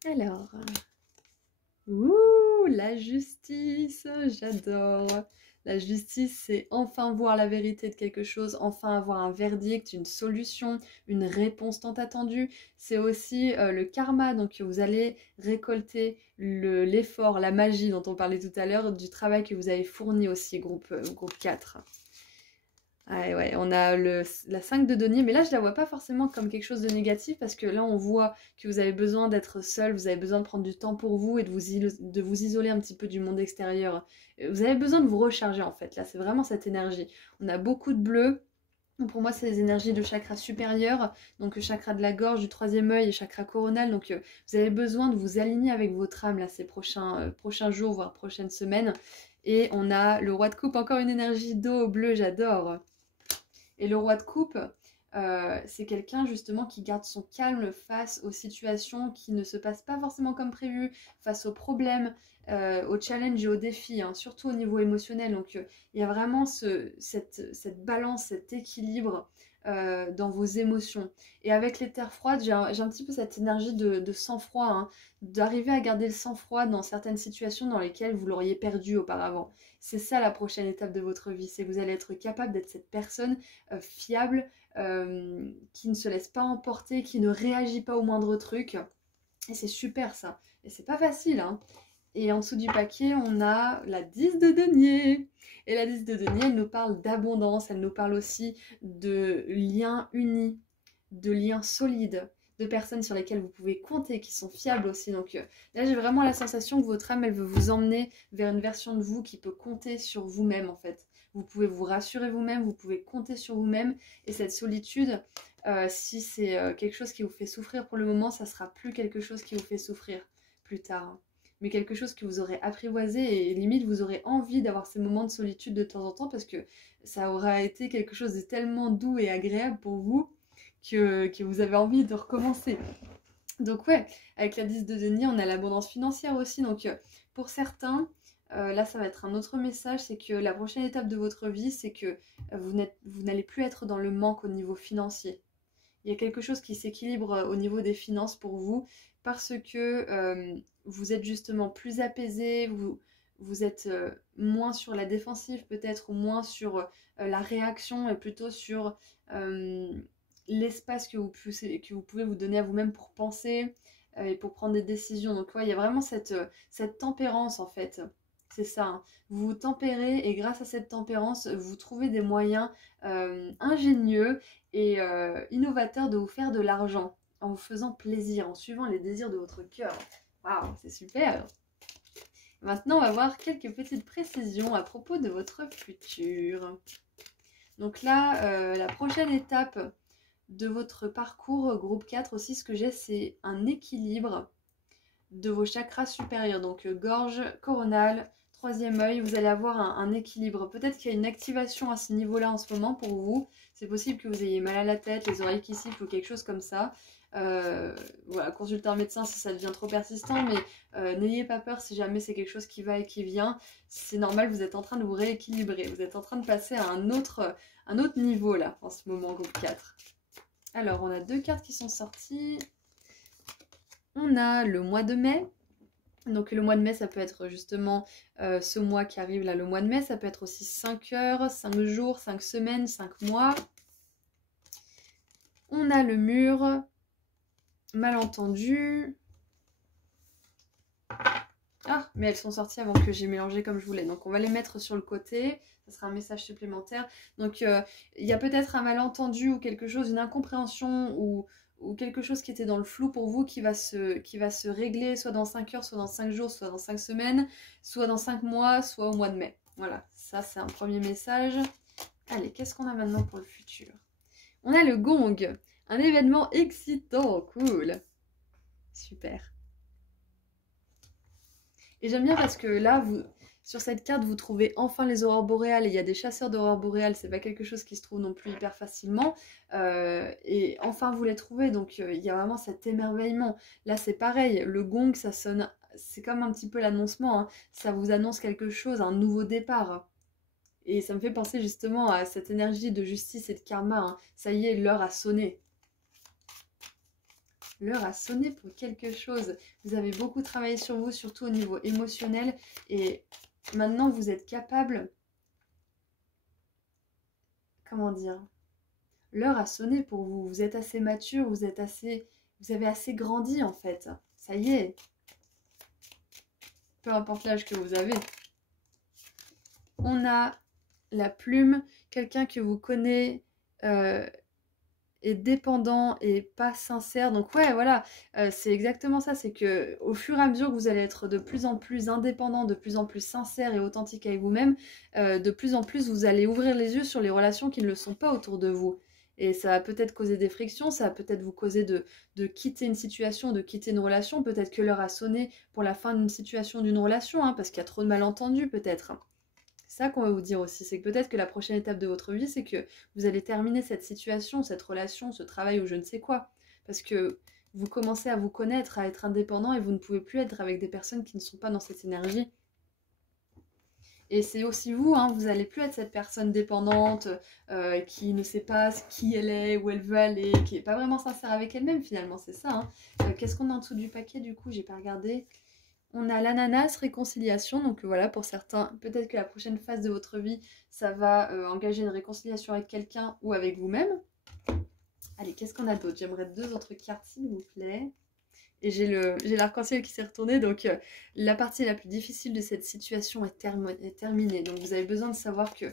Alors, la justice, j'adore. La justice, c'est enfin voir la vérité de quelque chose, enfin avoir un verdict, une solution, une réponse tant attendue. C'est aussi le karma, donc vous allez récolter l'effort, la magie dont on parlait tout à l'heure, du travail que vous avez fourni aussi, groupe 4. Ah ouais, on a la 5 de denier, mais là je la vois pas forcément comme quelque chose de négatif parce que là on voit que vous avez besoin d'être seul, vous avez besoin de prendre du temps pour vous et de vous isoler un petit peu du monde extérieur. Vous avez besoin de vous recharger en fait, là c'est vraiment cette énergie. On a beaucoup de bleu, pour moi c'est les énergies de chakra supérieur, donc chakra de la gorge, du troisième œil et chakra coronal, donc vous avez besoin de vous aligner avec votre âme là ces prochains jours, voire prochaines semaines. Et on a le roi de coupe, encore une énergie d'eau bleu, j'adore. Et le roi de coupe, c'est quelqu'un justement qui garde son calme face aux situations qui ne se passent pas forcément comme prévu, face aux problèmes, aux challenges et aux défis, hein, surtout au niveau émotionnel. Donc il y a vraiment cette balance, cet équilibre dans vos émotions. Et avec les terres froides, j'ai un petit peu cette énergie de sang-froid, hein, d'arriver à garder le sang-froid dans certaines situations dans lesquelles vous l'auriez perdu auparavant. C'est ça la prochaine étape de votre vie, c'est que vous allez être capable d'être cette personne fiable, qui ne se laisse pas emporter, qui ne réagit pas au moindre truc. Et c'est super ça. Et c'est pas facile, hein. Et en dessous du paquet, on a la 10 de denier. Et la 10 de denier, elle nous parle d'abondance, elle nous parle aussi de liens unis, de liens solides, de personnes sur lesquelles vous pouvez compter, qui sont fiables aussi. Donc là, j'ai vraiment la sensation que votre âme, elle veut vous emmener vers une version de vous qui peut compter sur vous-même, en fait. Vous pouvez vous rassurer vous-même, vous pouvez compter sur vous-même. Et cette solitude, si c'est quelque chose qui vous fait souffrir pour le moment, ça sera plus quelque chose qui vous fait souffrir plus tard, hein. Mais quelque chose que vous aurez apprivoisé et limite vous aurez envie d'avoir ces moments de solitude de temps en temps parce que ça aura été quelque chose de tellement doux et agréable pour vous que vous avez envie de recommencer. Donc ouais, avec la 10 de denier, on a l'abondance financière aussi. Donc pour certains, là ça va être un autre message, c'est que la prochaine étape de votre vie, c'est que vous n'allez plus être dans le manque au niveau financier. Il y a quelque chose qui s'équilibre au niveau des finances pour vous parce que vous êtes justement plus apaisé, vous êtes moins sur la défensive peut-être ou moins sur la réaction et plutôt sur l'espace que vous pouvez vous donner à vous-même pour penser et pour prendre des décisions. Donc ouais, il y a vraiment cette tempérance en fait. C'est ça, hein. Vous vous tempérez et grâce à cette tempérance, vous trouvez des moyens ingénieux et innovateurs de vous faire de l'argent en vous faisant plaisir, en suivant les désirs de votre cœur. Waouh, c'est super! Maintenant, on va voir quelques petites précisions à propos de votre futur. Donc là, la prochaine étape de votre parcours, groupe 4 aussi, ce que j'ai, c'est un équilibre de vos chakras supérieurs. Donc gorge, coronale, troisième œil, vous allez avoir un équilibre. Peut-être qu'il y a une activation à ce niveau-là en ce moment pour vous. C'est possible que vous ayez mal à la tête, les oreilles qui sifflent ou quelque chose comme ça. Voilà, consultez un médecin si ça devient trop persistant, mais n'ayez pas peur si jamais c'est quelque chose qui va et qui vient. C'est normal, vous êtes en train de vous rééquilibrer. Vous êtes en train de passer à un autre niveau là, en ce moment, groupe 4. Alors, on a deux cartes qui sont sorties. On a le mois de mai. Donc le mois de mai, ça peut être justement ce mois qui arrive là, le mois de mai. Ça peut être aussi 5 heures, 5 jours, 5 semaines, 5 mois. On a le mur, malentendu. Ah, mais elles sont sorties avant que j'ai mélangé comme je voulais. Donc on va les mettre sur le côté. Ça sera un message supplémentaire. Donc il y a peut-être un malentendu ou quelque chose, une incompréhension ou quelque chose qui était dans le flou pour vous qui va se régler soit dans 5 heures, soit dans 5 jours, soit dans 5 semaines, soit dans 5 mois, soit au mois de mai. Voilà, ça c'est un premier message. Allez, qu'est-ce qu'on a maintenant pour le futur? On a le gong, un événement excitant, cool. Super. Et j'aime bien parce que là, sur cette carte, vous trouvez enfin les aurores boréales. Et il y a des chasseurs d'aurores boréales, c'est pas quelque chose qui se trouve non plus hyper facilement. Et enfin, vous les trouvez. Donc, il y a vraiment cet émerveillement. Là, c'est pareil. Le gong, ça sonne. C'est comme un petit peu l'annoncement, hein. Ça vous annonce quelque chose, un nouveau départ. Et ça me fait penser justement à cette énergie de justice et de karma, hein. Ça y est, l'heure a sonné. L'heure a sonné pour quelque chose. Vous avez beaucoup travaillé sur vous, surtout au niveau émotionnel. Et maintenant, vous êtes capable... Comment dire? L'heure a sonné pour vous. Vous êtes assez mature, vous avez assez grandi en fait. Ça y est. Peu importe l'âge que vous avez. On a la plume, quelqu'un que vous connaissez... est dépendant et pas sincère. Donc ouais, voilà, c'est exactement ça. C'est que au fur et à mesure que vous allez être de plus en plus indépendant, de plus en plus sincère et authentique avec vous-même, de plus en plus vous allez ouvrir les yeux sur les relations qui ne le sont pas autour de vous. Et ça va peut-être causer des frictions, ça va peut-être vous causer de quitter une situation, de quitter une relation. Peut-être que l'heure a sonné pour la fin d'une situation, d'une relation, hein, parce qu'il y a trop de malentendus peut-être. C'est ça qu'on va vous dire aussi, c'est que peut-être que la prochaine étape de votre vie, c'est que vous allez terminer cette situation, cette relation, ce travail ou je ne sais quoi. Parce que vous commencez à vous connaître, à être indépendant et vous ne pouvez plus être avec des personnes qui ne sont pas dans cette énergie. Et c'est aussi vous, hein, vous n'allez plus être cette personne dépendante qui ne sait pas qui elle est, où elle veut aller, qui n'est pas vraiment sincère avec elle-même finalement, c'est ça. Hein. Qu'est-ce qu'on a en dessous du paquet du coup? J'ai pas regardé. On a l'ananas, réconciliation, donc voilà, pour certains, peut-être que la prochaine phase de votre vie, ça va engager une réconciliation avec quelqu'un ou avec vous-même. Allez, qu'est-ce qu'on a d'autre? J'aimerais 2 autres cartes, s'il vous plaît. Et j'ai l'arc-en-ciel qui s'est retourné, donc la partie la plus difficile de cette situation est terminée. Donc vous avez besoin de savoir que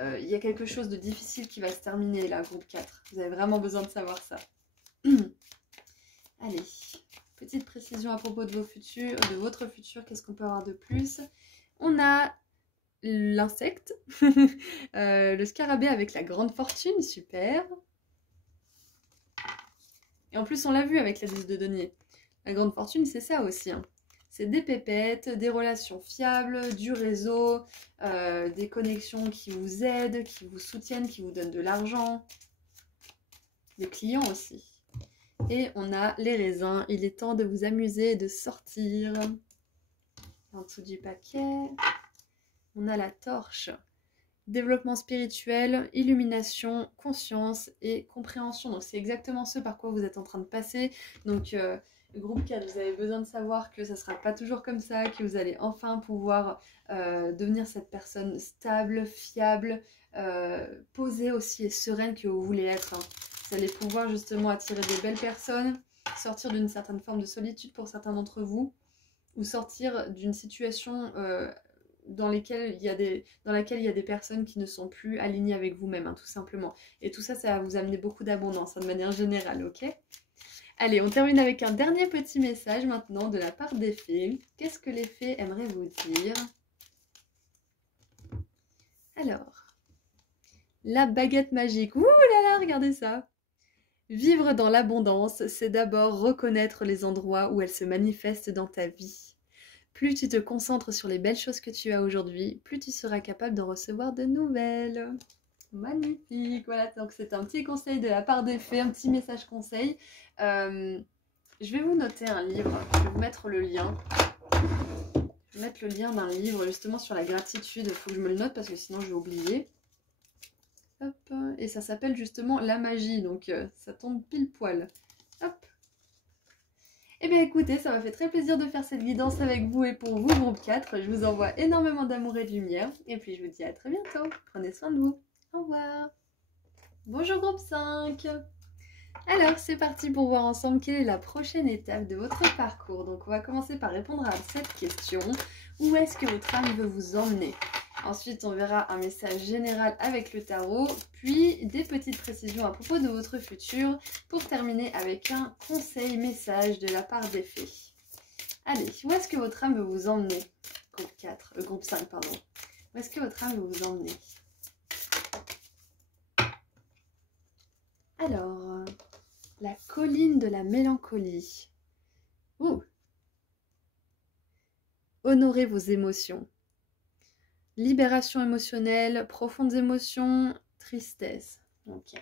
il y a quelque chose de difficile qui va se terminer là, groupe 4. Vous avez vraiment besoin de savoir ça. Allez, petite précision à propos de votre futur, qu'est-ce qu'on peut avoir de plus? On a l'insecte, le scarabée avec la grande fortune, super. Et en plus on l'a vu avec la 10 de denier. La grande fortune, c'est ça aussi. Hein. C'est des pépettes, des relations fiables, du réseau, des connexions qui vous aident, qui vous soutiennent, qui vous donnent de l'argent. Des clients aussi. Et on a les raisins. Il est temps de vous amuser et de sortir. En dessous du paquet, on a la torche. Développement spirituel, illumination, conscience et compréhension. Donc c'est exactement ce par quoi vous êtes en train de passer. Donc groupe 4, vous avez besoin de savoir que ça ne sera pas toujours comme ça, que vous allez enfin pouvoir devenir cette personne stable, fiable, posée aussi et sereine que vous voulez être. Hein. Vous allez pouvoir justement attirer des belles personnes, sortir d'une certaine forme de solitude pour certains d'entre vous, ou sortir d'une situation dans laquelle il y a des personnes qui ne sont plus alignées avec vous-même, hein, tout simplement. Et tout ça, ça va vous amener beaucoup d'abondance, hein, de manière générale, ok ? Allez, on termine avec un dernier petit message maintenant de la part des fées. Qu'est-ce que les fées aimeraient vous dire? Alors, la baguette magique. Ouh là là, regardez ça. Vivre dans l'abondance, c'est d'abord reconnaître les endroits où elle se manifeste dans ta vie. Plus tu te concentres sur les belles choses que tu as aujourd'hui, plus tu seras capable de recevoir de nouvelles. Magnifique, voilà, donc c'est un petit conseil de la part des fées, un petit message conseil. Je vais vous noter un livre, je vais vous mettre le lien. Je vais mettre le lien d'un livre justement sur la gratitude, il faut que je me le note parce que sinon je vais oublier. Hop, et ça s'appelle justement La Magie, donc ça tombe pile poil. Hop. Eh bien écoutez, ça m'a fait très plaisir de faire cette guidance avec vous et pour vous, groupe 4. Je vous envoie énormément d'amour et de lumière. Et puis je vous dis à très bientôt. Prenez soin de vous. Au revoir. Bonjour groupe 5. Alors c'est parti pour voir ensemble quelle est la prochaine étape de votre parcours. Donc on va commencer par répondre à cette question. Où est-ce que votre âme veut vous emmener? Ensuite, on verra un message général avec le tarot, puis des petites précisions à propos de votre futur, pour terminer avec un conseil message de la part des fées. Allez, où est-ce que votre âme veut vous emmener? Groupe 4, groupe 5, pardon. Où est-ce que votre âme veut vous emmener? Alors, la colline de la mélancolie. Ouh. Honorez vos émotions. Libération émotionnelle, profondes émotions, tristesse. Ok.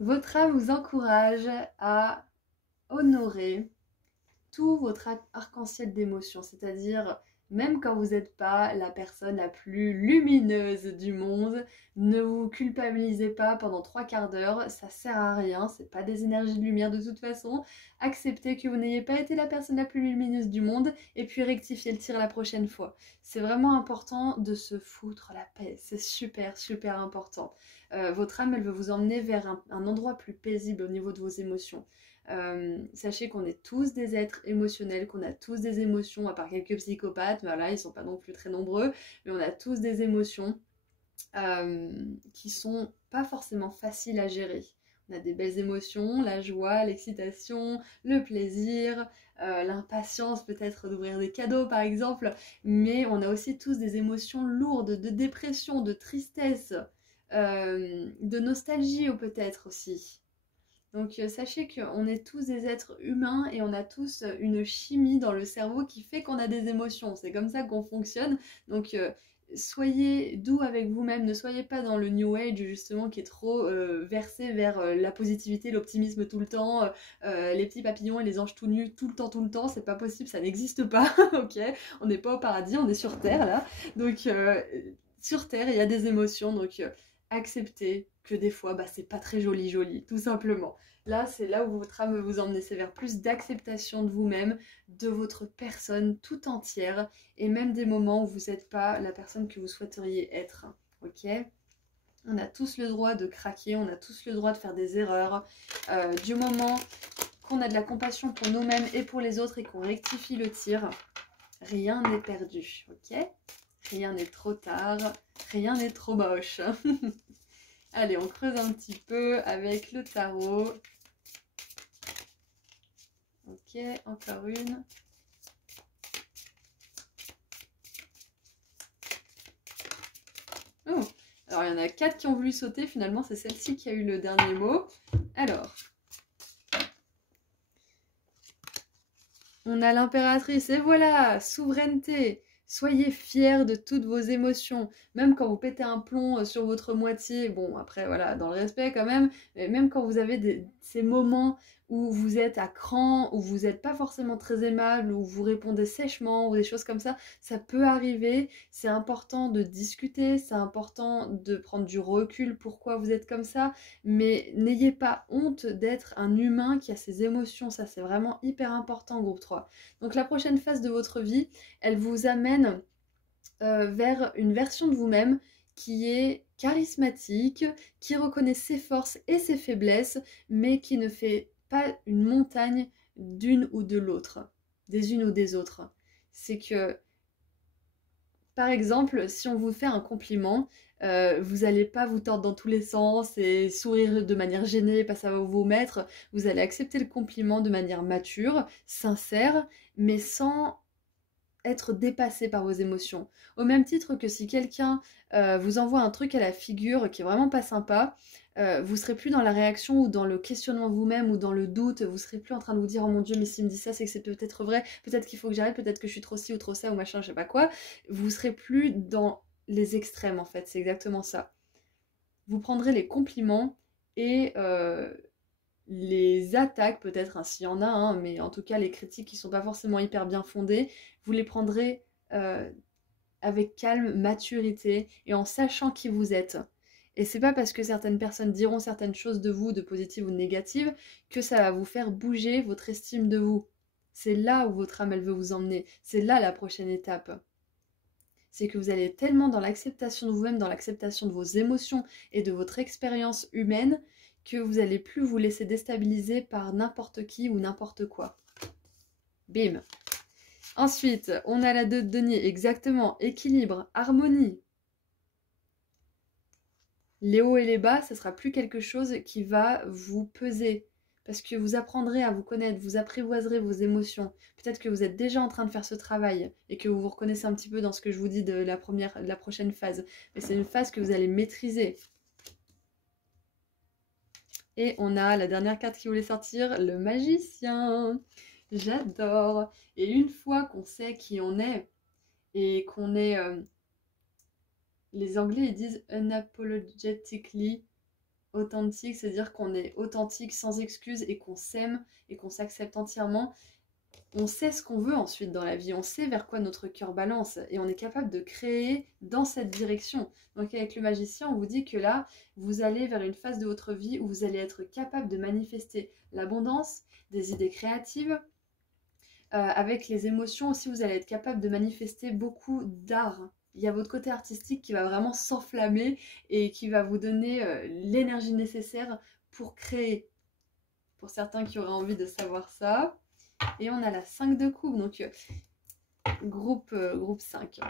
Votre âme vous encourage à honorer tout votre arc-en-ciel d'émotions, c'est-à-dire même quand vous n'êtes pas la personne la plus lumineuse du monde, ne vous culpabilisez pas pendant 3/4 d'heure, ça sert à rien, c'est pas des énergies de lumière de toute façon. Acceptez que vous n'ayez pas été la personne la plus lumineuse du monde et puis rectifiez le tir la prochaine fois. C'est vraiment important de se foutre la paix, c'est super super important. Votre âme, elle veut vous emmener vers un endroit plus paisible au niveau de vos émotions. Sachez qu'on est tous des êtres émotionnels, qu'on a tous des émotions, à part quelques psychopathes, voilà, ils sont pas non plus très nombreux, mais on a tous des émotions qui sont pas forcément faciles à gérer. On a des belles émotions, la joie, l'excitation, le plaisir, l'impatience peut-être d'ouvrir des cadeaux par exemple, mais on a aussi tous des émotions lourdes, de dépression, de tristesse, de nostalgie ou peut-être aussi. Donc sachez qu'on est tous des êtres humains et on a tous une chimie dans le cerveau qui fait qu'on a des émotions. C'est comme ça qu'on fonctionne. Donc soyez doux avec vous-même, ne soyez pas dans le New Age justement qui est trop versé vers la positivité, l'optimisme tout le temps, les petits papillons et les anges tout nus tout le temps, c'est pas possible, ça n'existe pas, ok? On n'est pas au paradis, on est sur Terre là, donc sur Terre il y a des émotions, donc acceptez que des fois bah, c'est pas très joli, tout simplement. Là, c'est là où votre âme veut vous emmener, c'est vers plus d'acceptation de vous-même, de votre personne tout entière, et même des moments où vous n'êtes pas la personne que vous souhaiteriez être. Ok? On a tous le droit de craquer, on a tous le droit de faire des erreurs. Du moment qu'on a de la compassion pour nous-mêmes et pour les autres et qu'on rectifie le tir, rien n'est perdu. Ok? Rien n'est trop tard, rien n'est trop moche. Allez, on creuse un petit peu avec le tarot. Ok, encore une. Oh, alors il y en a 4 qui ont voulu sauter, finalement c'est celle-ci qui a eu le dernier mot. Alors, on a l'impératrice, et voilà, souveraineté. Soyez fiers de toutes vos émotions, même quand vous pétez un plomb sur votre moitié, bon après voilà, dans le respect quand même, mais même quand vous avez ces moments où vous êtes à cran, où vous n'êtes pas forcément très aimable, où vous répondez sèchement, ou des choses comme ça peut arriver, c'est important de discuter, c'est important de prendre du recul, pourquoi vous êtes comme ça, mais n'ayez pas honte d'être un humain qui a ses émotions, ça c'est vraiment hyper important groupe 3. Donc la prochaine phase de votre vie, elle vous amène vers une version de vous-même qui est charismatique, qui reconnaît ses forces et ses faiblesses, mais qui ne fait pas une montagne d'une ou de l'autre, des unes ou des autres. C'est que, par exemple, si on vous fait un compliment, vous n'allez pas vous tordre dans tous les sens et sourire de manière gênée, pas savoir où vous mettre. Vous allez accepter le compliment de manière mature, sincère, mais sans être dépassé par vos émotions. Au même titre que si quelqu'un vous envoie un truc à la figure qui est vraiment pas sympa, vous serez plus dans la réaction ou dans le questionnement vous-même ou dans le doute, vous serez plus en train de vous dire oh mon dieu mais s'il me dit ça c'est que c'est peut-être vrai, peut-être qu'il faut que j'arrête, peut-être que je suis trop ci ou trop ça ou machin je sais pas quoi, vous serez plus dans les extrêmes en fait, c'est exactement ça. Vous prendrez les compliments et les attaques peut-être, hein, s'il y en a, hein, mais en tout cas les critiques qui sont pas forcément hyper bien fondées, vous les prendrez avec calme, maturité et en sachant qui vous êtes. Et c'est pas parce que certaines personnes diront certaines choses de vous, de positives ou de négatives, que ça va vous faire bouger votre estime de vous. C'est là où votre âme elle veut vous emmener. C'est là la prochaine étape. C'est que vous allez tellement dans l'acceptation de vous-même, dans l'acceptation de vos émotions et de votre expérience humaine, que vous n'allez plus vous laisser déstabiliser par n'importe qui ou n'importe quoi. Bim. Ensuite, on a la 2 de denier, exactement, équilibre, harmonie. Les hauts et les bas, ça sera plus quelque chose qui va vous peser. Parce que vous apprendrez à vous connaître, vous apprivoiserez vos émotions. Peut-être que vous êtes déjà en train de faire ce travail et que vous vous reconnaissez un petit peu dans ce que je vous dis de la prochaine phase. Mais c'est une phase que vous allez maîtriser. Et on a la dernière carte qui voulait sortir, le magicien. J'adore. Et une fois qu'on sait qui on est et qu'on est... les Anglais, ils disent unapologetically authentique, c'est-à-dire qu'on est authentique sans excuse et qu'on s'aime et qu'on s'accepte entièrement. On sait ce qu'on veut ensuite dans la vie, on sait vers quoi notre cœur balance et on est capable de créer dans cette direction. Donc avec le magicien, on vous dit que là, vous allez vers une phase de votre vie où vous allez être capable de manifester l'abondance, des idées créatives. Avec les émotions aussi, vous allez être capable de manifester beaucoup d'art. Il y a votre côté artistique qui va vraiment s'enflammer et qui va vous donner l'énergie nécessaire pour créer. Pour certains qui auraient envie de savoir ça. Et on a la 5 de coupe, donc groupe 5.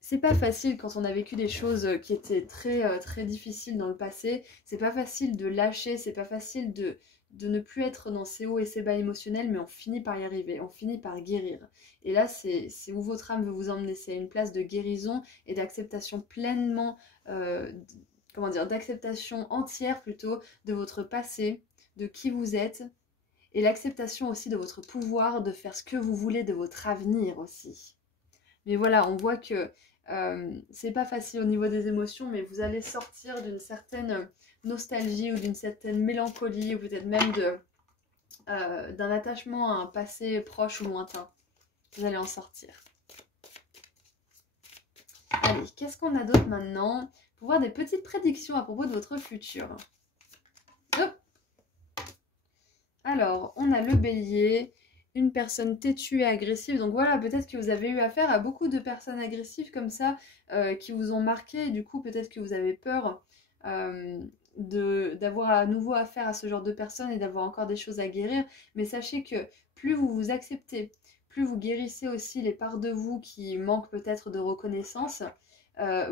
C'est pas facile quand on a vécu des choses qui étaient très difficiles dans le passé. C'est pas facile de lâcher, c'est pas facile de ne plus être dans ces hauts et ces bas émotionnels, mais on finit par y arriver, on finit par guérir. Et là, c'est où votre âme veut vous emmener. C'est une place de guérison et d'acceptation pleinement, d'acceptation entière plutôt de votre passé, de qui vous êtes, et l'acceptation aussi de votre pouvoir de faire ce que vous voulez de votre avenir aussi. Mais voilà, on voit que C'est pas facile au niveau des émotions, mais vous allez sortir d'une certaine nostalgie ou d'une certaine mélancolie, ou peut-être même d'un attachement à un passé proche ou lointain. Vous allez en sortir. Allez, qu'est-ce qu'on a d'autre maintenant? Pour voir des petites prédictions à propos de votre futur. Hop. Alors, on a le bélier, une personne têtue et agressive. Donc voilà, peut-être que vous avez eu affaire à beaucoup de personnes agressives comme ça, qui vous ont marqué. Et du coup, peut-être que vous avez peur d'avoir à nouveau affaire à ce genre de personnes et d'avoir encore des choses à guérir. Mais sachez que plus vous vous acceptez, plus vous guérissez aussi les parts de vous qui manquent peut-être de reconnaissance,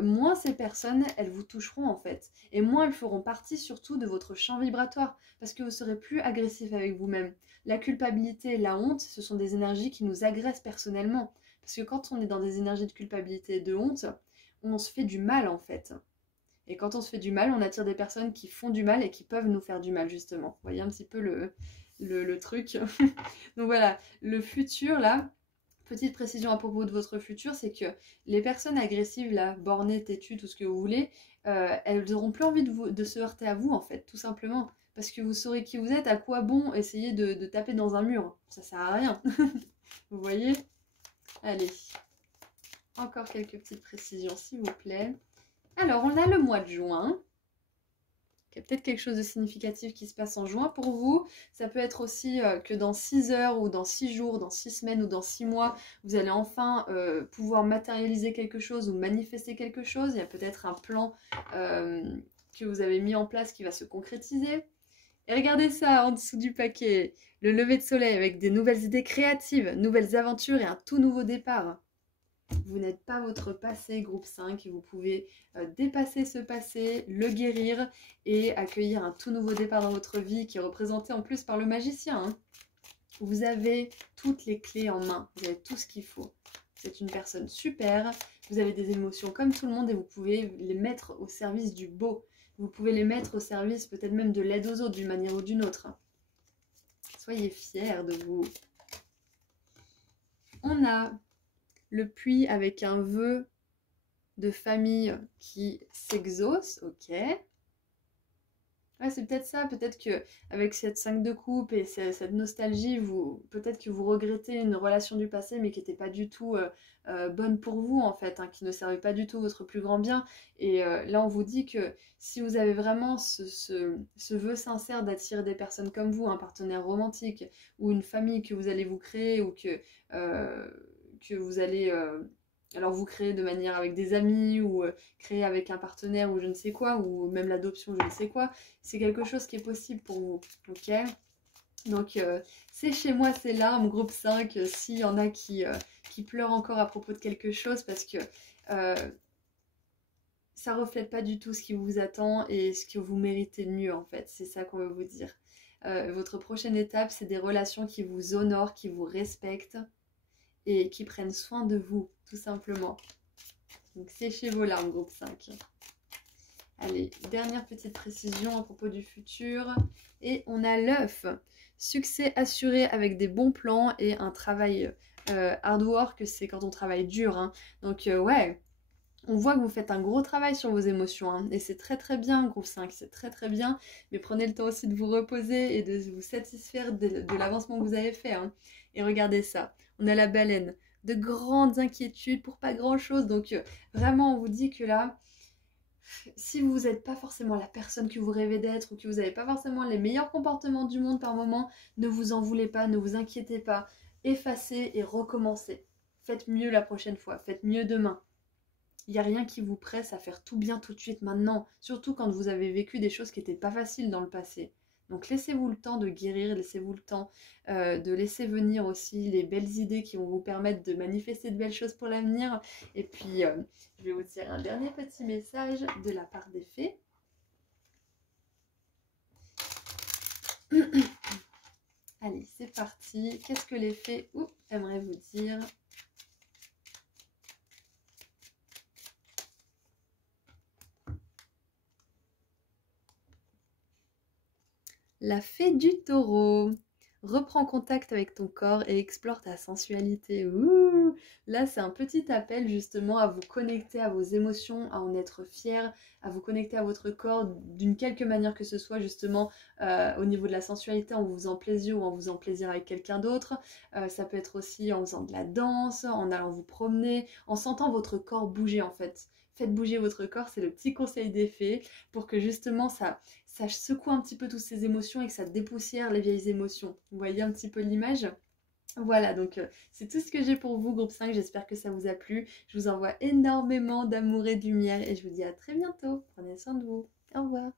moins ces personnes, elles vous toucheront en fait. Et moins elles feront partie surtout de votre champ vibratoire, parce que vous serez plus agressif avec vous-même. La culpabilité et la honte, ce sont des énergies qui nous agressent personnellement. Parce que quand on est dans des énergies de culpabilité et de honte, on se fait du mal en fait. Et quand on se fait du mal, on attire des personnes qui font du mal et qui peuvent nous faire du mal justement. Vous voyez un petit peu le truc. Donc voilà, le futur là, petite précision à propos de votre futur, c'est que les personnes agressives là, bornées, têtues, tout ce que vous voulez, elles n'auront plus envie de se heurter à vous en fait, tout simplement. Parce que vous saurez qui vous êtes, à quoi bon essayer de taper dans un mur. Ça sert à rien. Vous voyez? Allez, encore quelques petites précisions s'il vous plaît. Alors, on a le mois de juin. Il y a peut-être quelque chose de significatif qui se passe en juin pour vous. Ça peut être aussi que dans 6 heures ou dans 6 jours, dans 6 semaines ou dans 6 mois, vous allez enfin pouvoir matérialiser quelque chose ou manifester quelque chose. Il y a peut-être un plan que vous avez mis en place qui va se concrétiser. Et regardez ça en dessous du paquet. Le lever de soleil avec des nouvelles idées créatives, nouvelles aventures et un tout nouveau départ. Vous n'êtes pas votre passé, groupe 5, vous pouvez dépasser ce passé, le guérir et accueillir un tout nouveau départ dans votre vie qui est représenté en plus par le magicien. Hein. Vous avez toutes les clés en main, vous avez tout ce qu'il faut. Vous êtes une personne super, vous avez des émotions comme tout le monde et vous pouvez les mettre au service du beau. Vous pouvez les mettre au service peut-être même de l'aide aux autres d'une manière ou d'une autre. Soyez fiers de vous. On a le puits avec un vœu de famille qui s'exauce, ok. Ouais, c'est peut-être ça, peut-être que avec cette 5 de coupe et cette nostalgie, peut-être que vous regrettez une relation du passé mais qui n'était pas du tout bonne pour vous en fait, hein, qui ne servait pas du tout votre plus grand bien. Et là on vous dit que si vous avez vraiment ce vœu sincère d'attirer des personnes comme vous, un partenaire romantique ou une famille que vous allez vous créer ou que vous allez alors vous créer de manière avec des amis ou créer avec un partenaire ou je ne sais quoi, ou même l'adoption, je ne sais quoi, c'est quelque chose qui est possible pour vous, ok? Donc c'est chez moi, c'est larmes, groupe 5, s'il y en a qui pleurent encore à propos de quelque chose, parce que ça reflète pas du tout ce qui vous attend et ce que vous méritez de mieux en fait, c'est ça qu'on veut vous dire. Votre prochaine étape, c'est des relations qui vous honorent, qui vous respectent, et qui prennent soin de vous, tout simplement. Donc séchez vos larmes, groupe 5. Allez, dernière petite précision à propos du futur. Et on a l'œuf. Succès assuré avec des bons plans et un travail hard work, c'est quand on travaille dur. Hein. Donc ouais, on voit que vous faites un gros travail sur vos émotions. Hein. Et c'est très très bien, groupe 5, c'est très très bien. Mais prenez le temps aussi de vous reposer et de vous satisfaire de l'avancement que vous avez fait. Hein. Et regardez ça, on a la baleine. De grandes inquiétudes pour pas grand chose. Donc vraiment, on vous dit que là, si vous n'êtes pas forcément la personne que vous rêvez d'être ou que vous n'avez pas forcément les meilleurs comportements du monde par moment, ne vous en voulez pas, ne vous inquiétez pas. Effacez et recommencez. Faites mieux la prochaine fois, faites mieux demain. Il n'y a rien qui vous presse à faire tout bien tout de suite maintenant, surtout quand vous avez vécu des choses qui n'étaient pas faciles dans le passé. Donc laissez-vous le temps de guérir, laissez-vous le temps de laisser venir aussi les belles idées qui vont vous permettre de manifester de belles choses pour l'avenir. Et puis, je vais vous tirer un dernier petit message de la part des fées. Allez, c'est parti. Qu'est-ce que les fées aimeraient vous dire ? La fée du taureau. reprends contact avec ton corps et explore ta sensualité. Ouh. Là, c'est un petit appel justement à vous connecter à vos émotions, à en être fier, à vous connecter à votre corps d'une quelque manière que ce soit justement au niveau de la sensualité en vous faisant plaisir ou en vous faisant plaisir avec quelqu'un d'autre. Ça peut être aussi en faisant de la danse, en allant vous promener, en sentant votre corps bouger en fait. Faites bouger votre corps, c'est le petit conseil des fées pour que justement ça secoue un petit peu toutes ces émotions et que ça dépoussière les vieilles émotions. Vous voyez un petit peu l'image? Voilà, donc c'est tout ce que j'ai pour vous, groupe 5. J'espère que ça vous a plu. Je vous envoie énormément d'amour et de lumière et je vous dis à très bientôt. Prenez soin de vous. Au revoir.